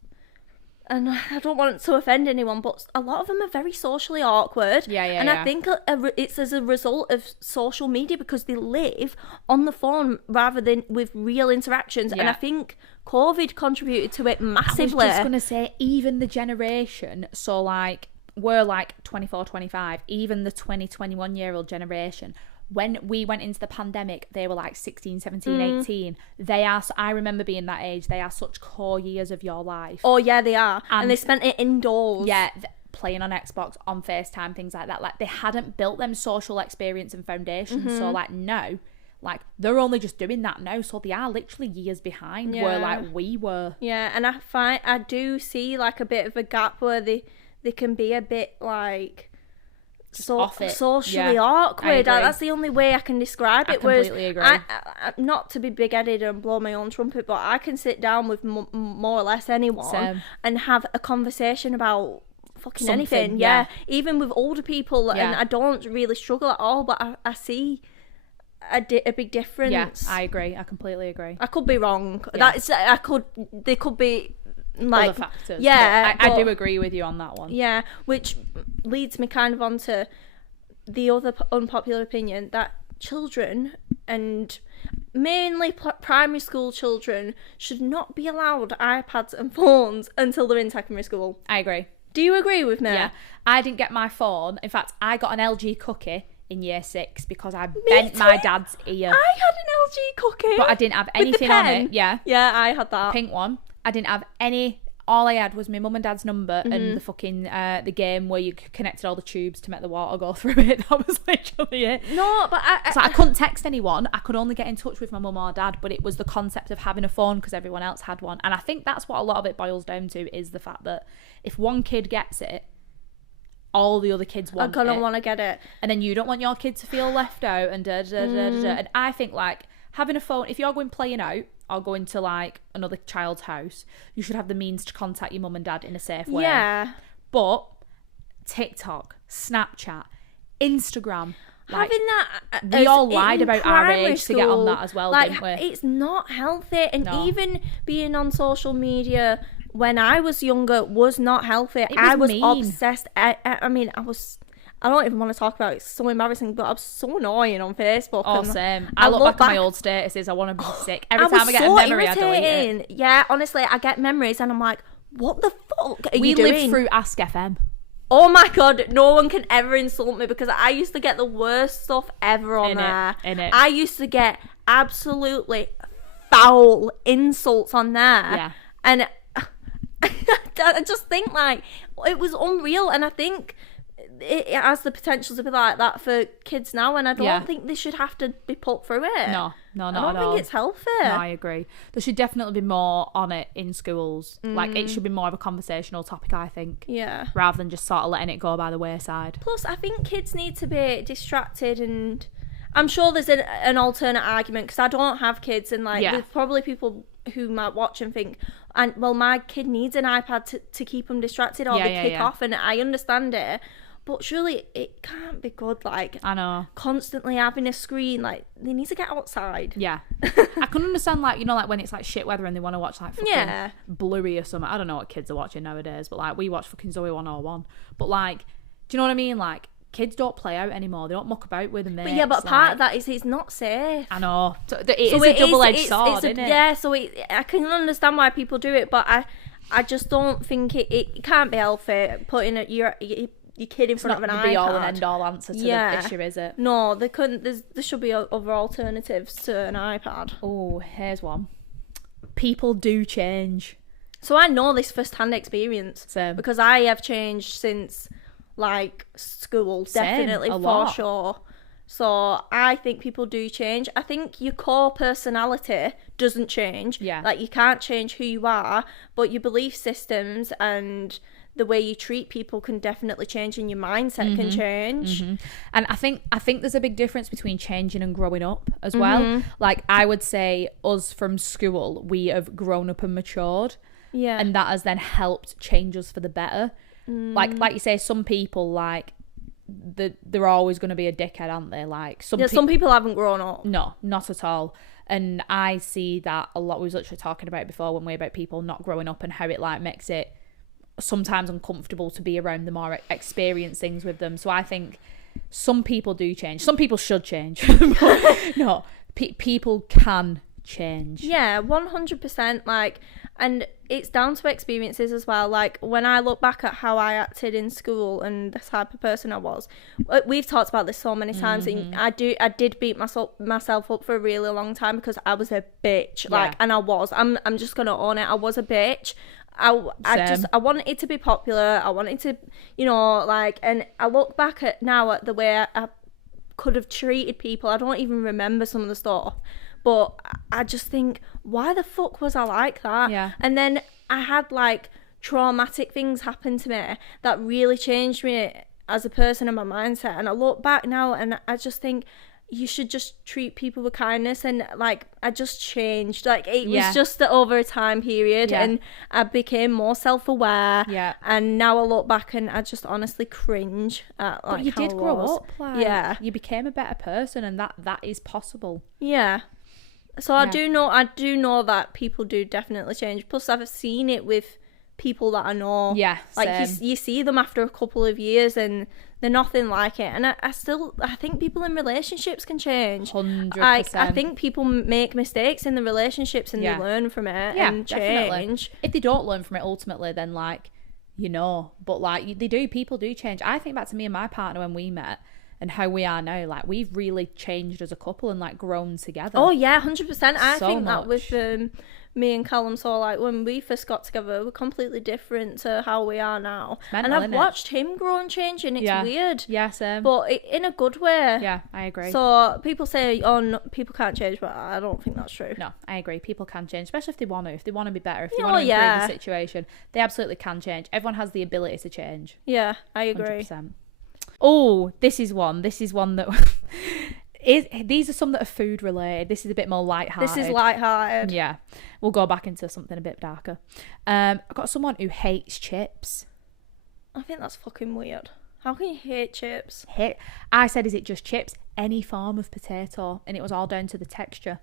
and I don't want to offend anyone, but a lot of them are very socially awkward. And I think it's as a result of social media, because they live on the phone rather than with real interactions. And I think COVID contributed to it massively. I was just going to say, even the generation, so like, we're like 24, 25, even the 20, 21-year-old generation, when we went into the pandemic, they were like 16, 17, 18. They are, I remember being that age, they are such core years of your life. Oh, yeah, they are. And they spent it indoors. Yeah, playing on Xbox, on FaceTime, things like that. Like, they hadn't built them social experience and foundation. So, like, no. Like, they're only just doing that now. So they are literally years behind where, like, we were. Yeah, and I do see, like, a bit of a gap where they can be a bit, like, socially awkward. That's the only way I can describe it. I completely agree. I, not to be big-headed and blow my own trumpet, but I can sit down with more or less anyone and have a conversation about fucking anything. Yeah. Even with older people, and I don't really struggle at all, but I see a big difference. Yeah, I agree. I completely agree. I could be wrong. There could be like other factors. Yeah, I do agree with you on that one. Yeah, which leads me kind of onto the other unpopular opinion that children, and mainly primary school children, should not be allowed iPads and phones until they're in secondary school. I agree. Do you agree with me? Yeah. I didn't get my phone. In fact, I got an LG cookie in year 6 because I bent my dad's ear. I had an LG cookie. But I didn't have anything on it. Yeah. Yeah, I had that. Pink one. I didn't have any. All I had was my mum and dad's number and the fucking the game where you connected all the tubes to make the water go through it. That was literally it. No, but I couldn't text anyone. I could only get in touch with my mum or dad, but it was the concept of having a phone because everyone else had one. And I think that's what a lot of it boils down to, is the fact that if one kid gets it, all the other kids want it. I'm gonna want to get it. And then you don't want your kid to feel left out and And I think, like, having a phone, if you're going playing out or going to like another child's house, you should have the means to contact your mum and dad in a safe way. Yeah. But TikTok, Snapchat, Instagram, like, having that, we all lied about our age school, to get on that as well, like, didn't we? It's not healthy, and No. even being on social media when I was younger was not healthy. I was mean. obsessed. I mean, I don't even want to talk about it. It's so embarrassing, but I'm so annoying on Facebook. Oh, same. I look back at my old statuses. I want to be sick. Every time I get a memory, I delete it. Yeah, honestly, I get memories and I'm like, what the fuck are you doing? We lived through Ask FM. Oh my god, no one can ever insult me because I used to get the worst stuff ever on there. I used to get absolutely foul insults on there. Yeah. And I just think, like, it was unreal, and I think it has the potential to be like that for kids now, and I don't think they should have to be put through it. No, not at all. I don't think it's healthy. No, I agree. There should definitely be more on it in schools. Like, it should be more of a conversational topic, I think. Yeah. Rather than just sort of letting it go by the wayside. Plus, I think kids need to be distracted, and I'm sure there's an alternate argument, because I don't have kids, and like there's probably people who might watch and think, my kid needs an iPad to keep them distracted, or they kick off, and I understand it. But surely it can't be good, like, I know, constantly having a screen. Like, they need to get outside. Yeah. I can understand, like, you know, like when it's like shit weather and they want to watch like fucking Bluey or something. I don't know what kids are watching nowadays, but like we watch fucking Zoe 101. But like, do you know what I mean? Like, kids don't play out anymore. They don't muck about with them. But but part of that is it's not safe. I know. So it is a double-edged sword, isn't it? Yeah, so I can understand why people do it, but I just don't think it can't be healthy putting your kid in front of an iPad. It's not the be-all and end-all answer to the issue, is it? No, there should be other alternatives to an iPad. Oh, here's one. People do change. So I know this first-hand experience. Same. Because I have changed since, like, school. Same, definitely, for lot. sure. So I think people do change. I think your core personality doesn't change. Yeah. Like, you can't change who you are, but your belief systems and the way you treat people can definitely change, and your mindset can change. And I think there's a big difference between changing and growing up as well. Like, I would say us from school, we have grown up and matured. Yeah. And that has then helped change us for the better. Like you say, some people, like, they're always going to be a dickhead, aren't they? Like, some people haven't grown up. No, not at all. And I see that a lot. We was literally talking about it before, when we were about people not growing up and how it, like, makes it sometimes uncomfortable to be around them or experience things with them. So I think some people do change. Some people should change. No, people can change. Yeah, 100%. Like, and it's down to experiences as well. Like, when I look back at how I acted in school and the type of person I was, we've talked about this so many times, and I did beat myself up for a really long time because I was a bitch. Like, and I'm just gonna own it. I was a bitch. I wanted it to be popular. I wanted to, you know, like, and I look back at the way I could have treated people. I don't even remember some of the stuff, but I just think, why the fuck was I like that? Yeah. And then I had, like, traumatic things happen to me that really changed me as a person and my mindset. And I look back now and I just think, you should just treat people with kindness, and like I just changed. Like it was just over a time period, and I became more self-aware. Yeah. And now I look back and I just honestly cringe at like. But you did grow up. Like, you became a better person, and that is possible. Yeah. So I do know that people do definitely change. Plus, I've seen it with people that I know. Yeah, like you see them after a couple of years and they're nothing like it. And I think people in relationships can change. 100%. I think people make mistakes in the relationships and they learn from it and definitely. change. If they don't learn from it ultimately, then like, but like people do change. I think back to me and my partner when we met and how we are now. Like we've really changed as a couple and like grown together. Oh yeah, 100%. I think much. that with me and Callum, so like when we first got together, we're completely different to how we are now. Mental, and I've watched him grow and change, and it's weird. Yeah, same. But in a good way. Yeah, I agree. So people say, oh, no, people can't change, but I don't think that's true. No, I agree. People can change, especially if they want to. If they want to be better, if they want to improve the situation, they absolutely can change. Everyone has the ability to change. Yeah, I agree. 100%. Oh, this is one that... these are some that are food related. This is a bit more lighthearted. This is lighthearted. Yeah. We'll go back into something a bit darker. I've got someone who hates chips. I think that's fucking weird. How can you hate chips? I said, is it just chips? Any form of potato. And it was all down to the texture.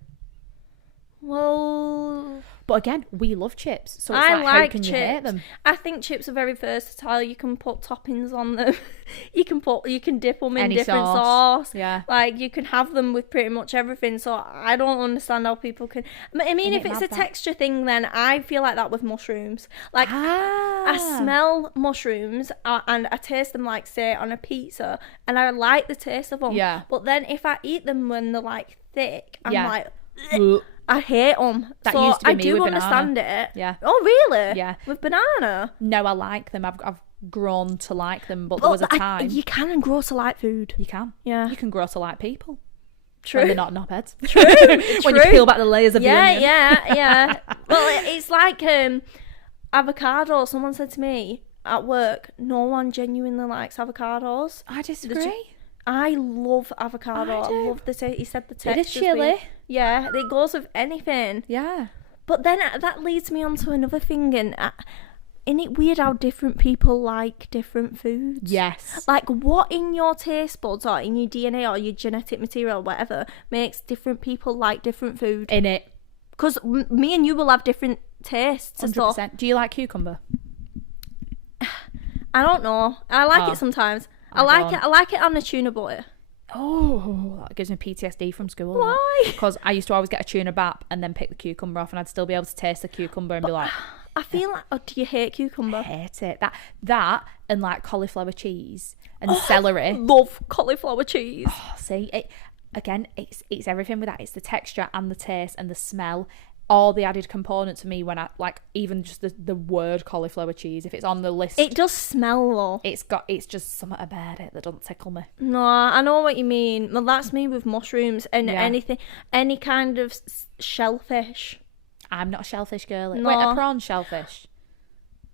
Well... But again, we love chips. So it's like how can you hate them? I think chips are very versatile. You can put toppings on them. you can dip them in different sauce. Yeah. Like you can have them with pretty much everything. So I don't understand how people can. I mean, if it's a texture thing, then I feel like that with mushrooms. Like I smell mushrooms and I taste them, like say on a pizza, and I like the taste of them. Yeah. But then if I eat them when they're like thick, I'm like. Ugh. I hate them. That so used to be I me do with understand banana. it. Yeah. Oh, really? Yeah. With banana? No, I like them. I've grown to like them, but there was a time. You can grow to like food. You can. Yeah. You can grow to like people. True. When they're not knobheads. True. When you peel back the layers of the onion. Yeah. Well, it's like avocado. Someone said to me at work, no one genuinely likes avocados. I disagree. I love avocado. I do. love the taste. He said the texture. It is chilly. Yeah, it goes with anything. Yeah. But then that leads me on to another thing, and isn't it weird how different people like different foods? Yes. Like, what in your taste buds or in your DNA or your genetic material or whatever makes different people like different food? In it. Because me and you will have different tastes. 100%. Do you like cucumber? I don't know. I like it sometimes. I like it on a tuna butter. Oh, that gives me PTSD from school. Why? Because I used to always get a tuna bap and then pick the cucumber off, and I'd still be able to taste the cucumber and be like... I feel like... Oh, do you hate cucumber? I hate it. That and like cauliflower cheese and celery. I love cauliflower cheese. Oh, see, it's everything with that. It's the texture and the taste and the smell. All the added components for me when I like even just the word cauliflower cheese, if it's on the list, it does smell though. It's just something about it that doesn't tickle me. No, I know what you mean. Well, that's me with mushrooms and any kind of shellfish. I'm not a shellfish girly. No. Wait, a prawn shellfish?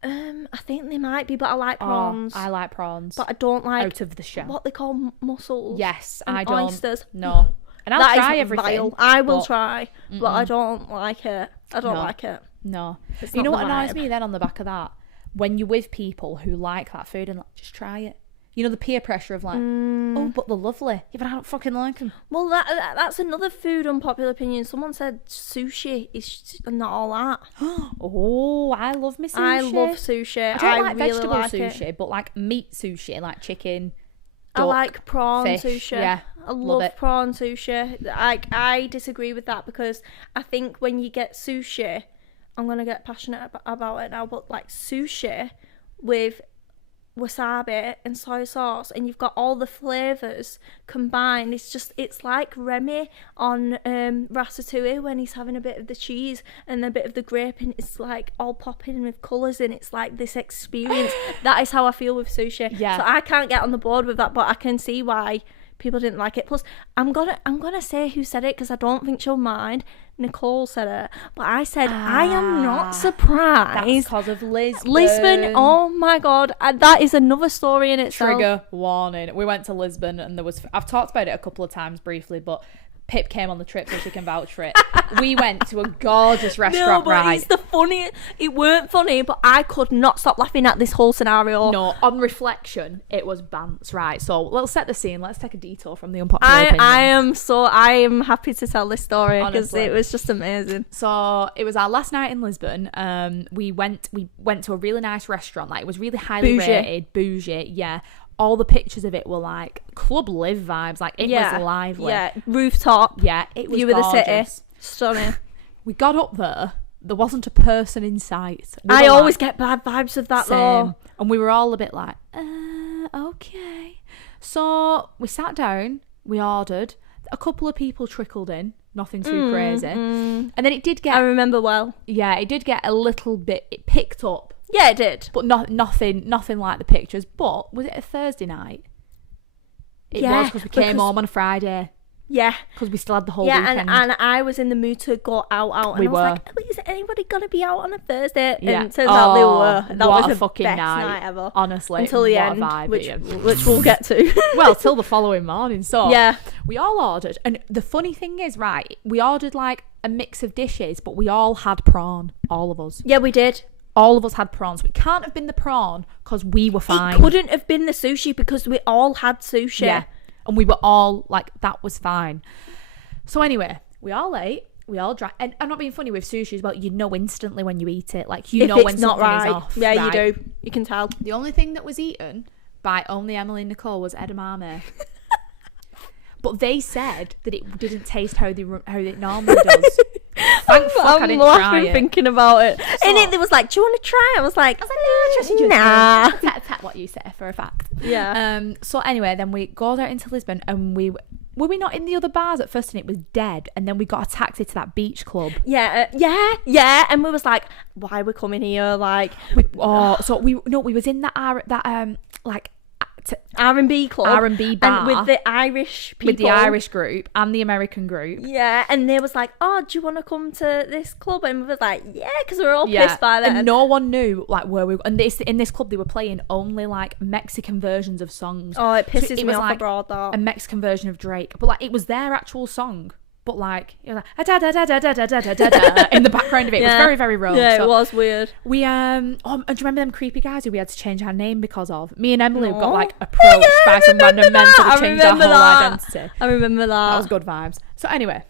I think they might be, but I like prawns. I like prawns, but I don't like out of the shell. What they call mussels. Yes, and I don't. Oysters. No. And I'll try everything. Vile. I will try, but I don't like it. I don't like it. No. It's you know what annoys vibe. me then on the back of that? When you're with people who like that food and like, just try it. You know, the peer pressure of like, oh, but they're lovely. Yeah, but I don't fucking like them. Well, that's another food unpopular opinion. Someone said sushi is not all that. Oh, I love my sushi. I love sushi. I don't like really vegetable like sushi, it. but like meat sushi, like chicken, I like prawn fish. sushi. Yeah, I love prawn sushi. I disagree with that because I think when you get sushi, I'm going to get passionate about it now, but like sushi with wasabi and soy sauce and you've got all the flavours combined, it's like Remy on Ratatouille when he's having a bit of the cheese and a bit of the grape and it's like all popping with colours and it's like this experience. That is how I feel with sushi. Yeah. So I can't get on the board with that, but I can see why people didn't like it. Plus, I'm gonna say who said it because I don't think she'll mind. Nicole said it, but I said I am not surprised. That's because of Lisbon. Lisbon, oh my god, that is another story in itself. Trigger warning. We went to Lisbon and I've talked about it a couple of times briefly, but Pip came on the trip so she can vouch for it. We went to a gorgeous restaurant, it's the funny. It weren't funny, but I could not stop laughing at this whole scenario. No, on reflection, it was bants, right? So let's set the scene. Let's take a detour from the unpopular opinions. I am happy to tell this story because it was just amazing. So it was our last night in Lisbon. We went to a really nice restaurant. Like, it was really highly rated, bougie, yeah. All the pictures of it were like Club Live vibes. Like, it was lively. Yeah, rooftop. Yeah, it was view of the city. Stunning. We got up there. There wasn't a person in sight. I always get bad vibes of that though. And we were all a bit like, okay. So we sat down. We ordered. A couple of people trickled in. Nothing too crazy. And then it did get... I remember well. Yeah, it did get a little bit... It picked up. Yeah, it did. But nothing like the pictures. But was it a Thursday night? It was because we came home on a Friday. Yeah. Because we still had the whole weekend. and I was in the mood to go out. And I was like, is anybody going to be out on a Thursday? Yeah. And it turns out they were. That was the fucking best night ever. Honestly. Until the end, which we'll get to. Well, till the following morning. So yeah. We all ordered. And the funny thing is, right, we ordered like a mix of dishes, but we all had prawn. All of us. Yeah, we did. All of us had prawns. It can't have been the prawn because we were fine. It couldn't have been the sushi because we all had sushi. Yeah. And we were all like, that was fine. So anyway, we all ate. We all drank. And I'm not being funny with sushi as well. You know instantly when you eat it. Like, you know when something is off. Yeah, right? You do. You can tell. The only thing that was eaten by only Emily and Nicole was edamame. But they said that it didn't taste how it normally does. Thank fuck I didn't try it. Thinking about it. So, and it was like, do you want to try it? I was like, nah. That's what you say for a fact. Yeah. So anyway, then we got out into Lisbon and were we not in the other bars at first and it was dead, and then we got a taxi to that beach club. Yeah. And we was like, why are we coming here? Like, we was in that like R&B club, R&B bar, and with the Irish people, with the Irish group and the American group. Yeah, and they was like, "Oh, do you want to come to this club?" And we was like, "Yeah," because we were all pissed by that. And no one knew like where we. And in this club, they were playing only like Mexican versions of songs. Oh, it pisses me off abroad that a Mexican version of Drake, but like it was their actual song. But like, it was like da da da da da da da da da in the background of it. It was very, very rogue. Yeah, it was weird. We do you remember them creepy guys who we had to change our name because of? Me and Emily got like approached by some random men, so we changed our whole identity. I remember that. That was good vibes. So anyway,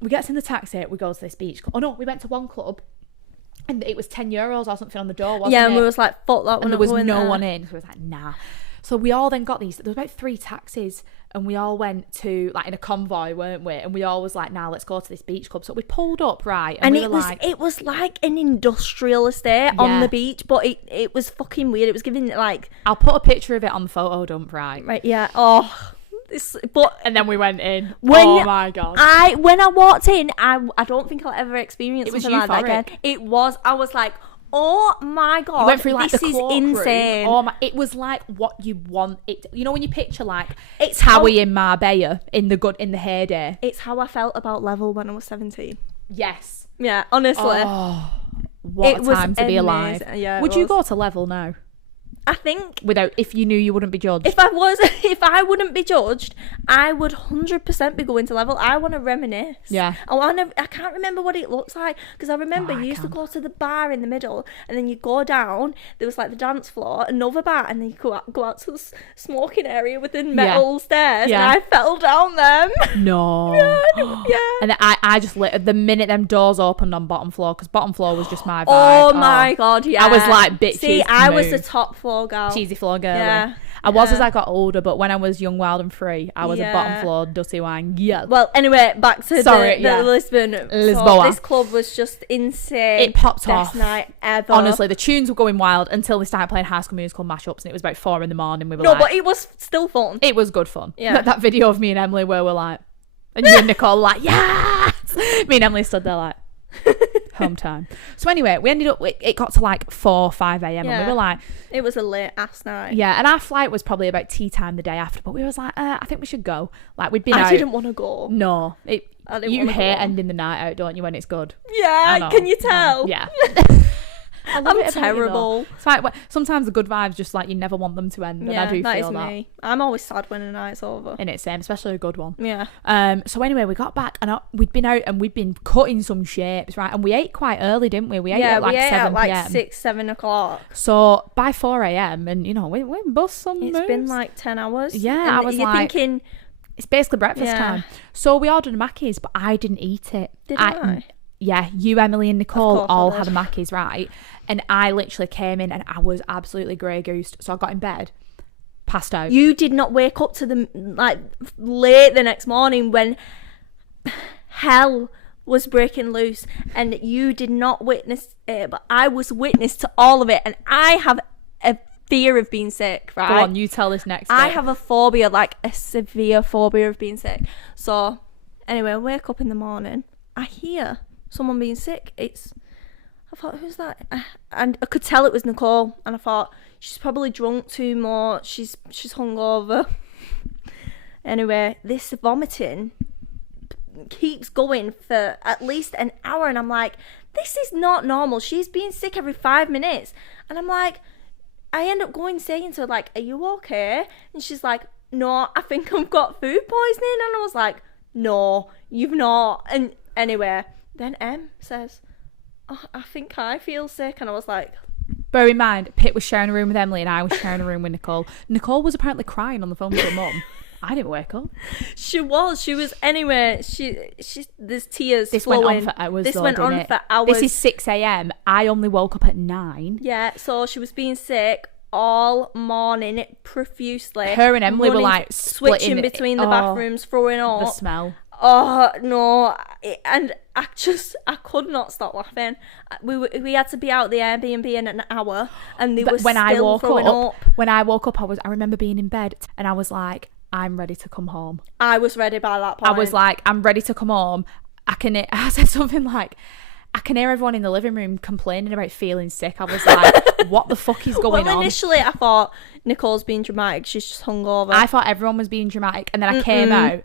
we get in the taxi. We go to this beach. Oh no, we went to one club. And it was €10 or something on the door, wasn't it? Yeah, and we was like, fuck that. And there was no one in. So we was like, nah. So we all then got these. There was about 3 taxis, and we all went to like in a convoy, weren't we? And we all was like, "Now let's go to this beach club." So we pulled up, right? And it was like an industrial estate on the beach, but it was fucking weird. It was giving like, I'll put a picture of it on the photo dump, right? Right, yeah. Oh, and then we went in. Oh my god! When I walked in, I don't think I'll ever experience something like that again. It was. I was like, oh my god, went through, like, this is insane. It was like what you want it. You know when you picture like it's Howie in Marbella in the heyday. It's how I felt about Level when I was 17. Yes. Yeah. Honestly. Oh, what a time to be alive. Yeah. Would you go to Level now? I think if you knew you wouldn't be judged. If I wouldn't be judged, I would 100% be going to Level. I want to reminisce. Yeah. I can't remember what it looks like because I remember you used to go to the bar in the middle and then you go down. There was like the dance floor, another bar, and then you go out to the smoking area with the metal stairs. Yeah. And I fell down them. No. Yeah. And then I just lit the minute them doors opened on bottom floor because bottom floor was just my vibe. Oh my god, yeah. I was like, bitches. See, I was the top floor girl. Cheesy floor girl. Yeah. I was as I got older, but when I was young, wild and free, I was a bottom floor dusty wine. Yeah. Well, anyway, back to the Lisbon. Lisboa. So this club was just insane. It popped off. Best night ever. Honestly, the tunes were going wild until they started playing High School Musical mashups, and it was about 4 a.m. We were but it was still fun. It was good fun. Yeah. That video of me and Emily where we're like, and you and Nicole like, yes. Me and Emily stood there like. Home time. So anyway, we ended up, it got to like 4, 5 a.m. and we were like... It was a late ass night. Yeah, and our flight was probably about tea time the day after, but we was like, I think we should go. Like, we'd been out. I didn't want to go. No. You hate go. ending the night out, don't you, when it's good? Yeah, can you tell? Yeah. I'm terrible. It's like, sometimes the good vibes just like you never want them to end, and I do that feel is that. Me. I'm always sad when a night's over. And it's same, especially a good one. Yeah. So anyway, we got back and we'd been out and we'd been cutting some shapes, right? And we ate quite early, didn't we? We ate at like 7 p.m. 6, 7 o'clock. So by 4 a.m. and you know we bust some moves. It's been like 10 hours. Yeah, and I was you're like, thinking it's basically breakfast time. So we ordered a Mackey's, but I didn't eat it. Did I? Yeah, you, Emily and Nicole all had a Mackey's, right? And I literally came in and I was absolutely grey goosed. So I got in bed, passed out. You did not wake up to the like late the next morning when hell was breaking loose, and you did not witness it, but I was witness to all of it, and I have a fear of being sick, right? Go on, you tell this next bit. I have a phobia, like a severe phobia of being sick. So anyway, I wake up in the morning, I hear someone being sick. I thought, who's that? And I could tell it was Nicole, and I thought, she's probably drunk too much, she's hungover. Anyway, this vomiting keeps going for at least an hour, and I'm like, this is not normal. She's being sick every 5 minutes. And I'm like, I end up saying to her, like, are you okay? And she's like, no, I think I've got food poisoning. And I was like, no, you've not. And anyway, then Em says, oh, I think I feel sick. And I was like... Bear in mind, Pip was sharing a room with Emily and I was sharing a room with Nicole. Nicole was apparently crying on the phone with her mum. I didn't wake up. She was anyway. There's tears this flowing. Went on for hours. This went on for hours. This is 6 a.m. I only woke up at 9. Yeah, so she was being sick all morning profusely. Her and Emily were like switching between the bathrooms, throwing up. The smell. Oh no! And I could not stop laughing. We had to be out the Airbnb in an hour, and they were still throwing up. When I woke up, I remember being in bed, and I was like, I'm ready to come home. I was ready by that point. I was like, I'm ready to come home. I said something like, I can hear everyone in the living room complaining about feeling sick. I was like, what the fuck is going on? Well, initially I thought Nicole's being dramatic. She's just hungover. I thought everyone was being dramatic. And then I came out.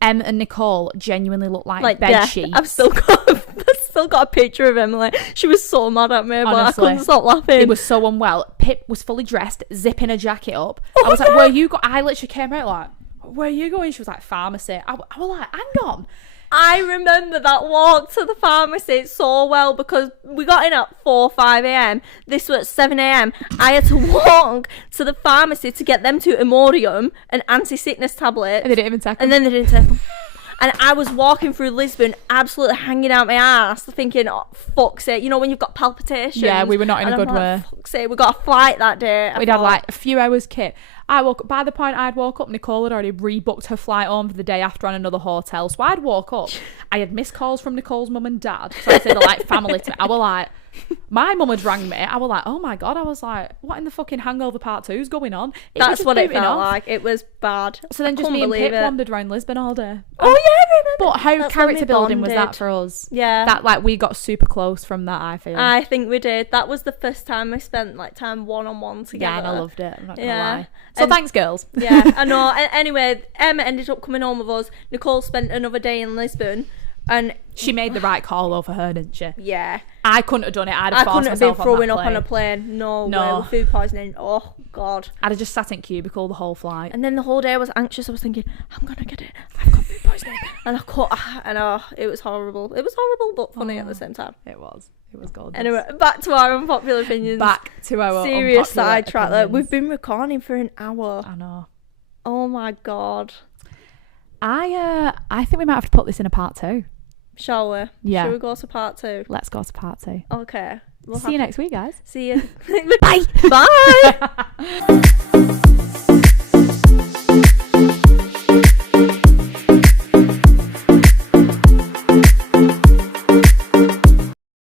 Em and Nicole genuinely looked like bed sheets. I've still got a picture of Emily. She was so mad at me, but I couldn't stop laughing. It was so unwell. Pip was fully dressed, zipping a jacket up. I was like, where you go? I literally came out like, where are you going? She was like, pharmacy. I was like, hang on. I remember that walk to the pharmacy so well because we got in at 4, 5 a.m. This was 7 a.m. I had to walk to the pharmacy to get them to Imodium, an anti-sickness tablet. And they didn't even take them. And then they didn't take them. And I was walking through Lisbon, absolutely hanging out my ass, thinking, oh, fuck's sake. You know, when you've got palpitations. Yeah, we were not in a good way. Fuck's sake, we got a flight that day. We'd had like a few hours kit. By the point I'd woke up, Nicole had already rebooked her flight home for the day after on another hotel. So I'd woke up. I had missed calls from Nicole's mum and dad. So I said, like, family. I was like, my mum had rang me. I was like, oh my God. I was like, what in the fucking Hangover Part 2 is going on? That's what it felt like. It was bad. So then just me and Pip wandered around Lisbon all day. Oh, yeah, I remember. But how character building was that for us? Yeah. That, like, we got super close from that, I feel. I think we did. That was the first time we spent, like, time one-on-one together. Yeah, and I loved it. I'm not going to lie. So thanks, girls. Yeah, I know. Anyway, Emma ended up coming home with us. Nicole spent another day in Lisbon. And she made the right call over her, didn't she? Yeah. I couldn't have done it. I couldn't have been throwing up on a plane. No way. With food poisoning. Oh, God. I'd have just sat in cubicle the whole flight. And then the whole day I was anxious. I was thinking, I'm going to get it. I've got food poisoning. And it was horrible. It was horrible, but funny at the same time. It was gorgeous. Anyway, back to our unpopular opinions. Back to our serious sidetrack. Like, we've been recording for an hour. I know. Oh, my God. I think we might have to put this in a part 2. Shall we? Yeah. Shall we go to part 2? Let's go to part 2. Okay. See you next week, guys. See you. Bye. Bye.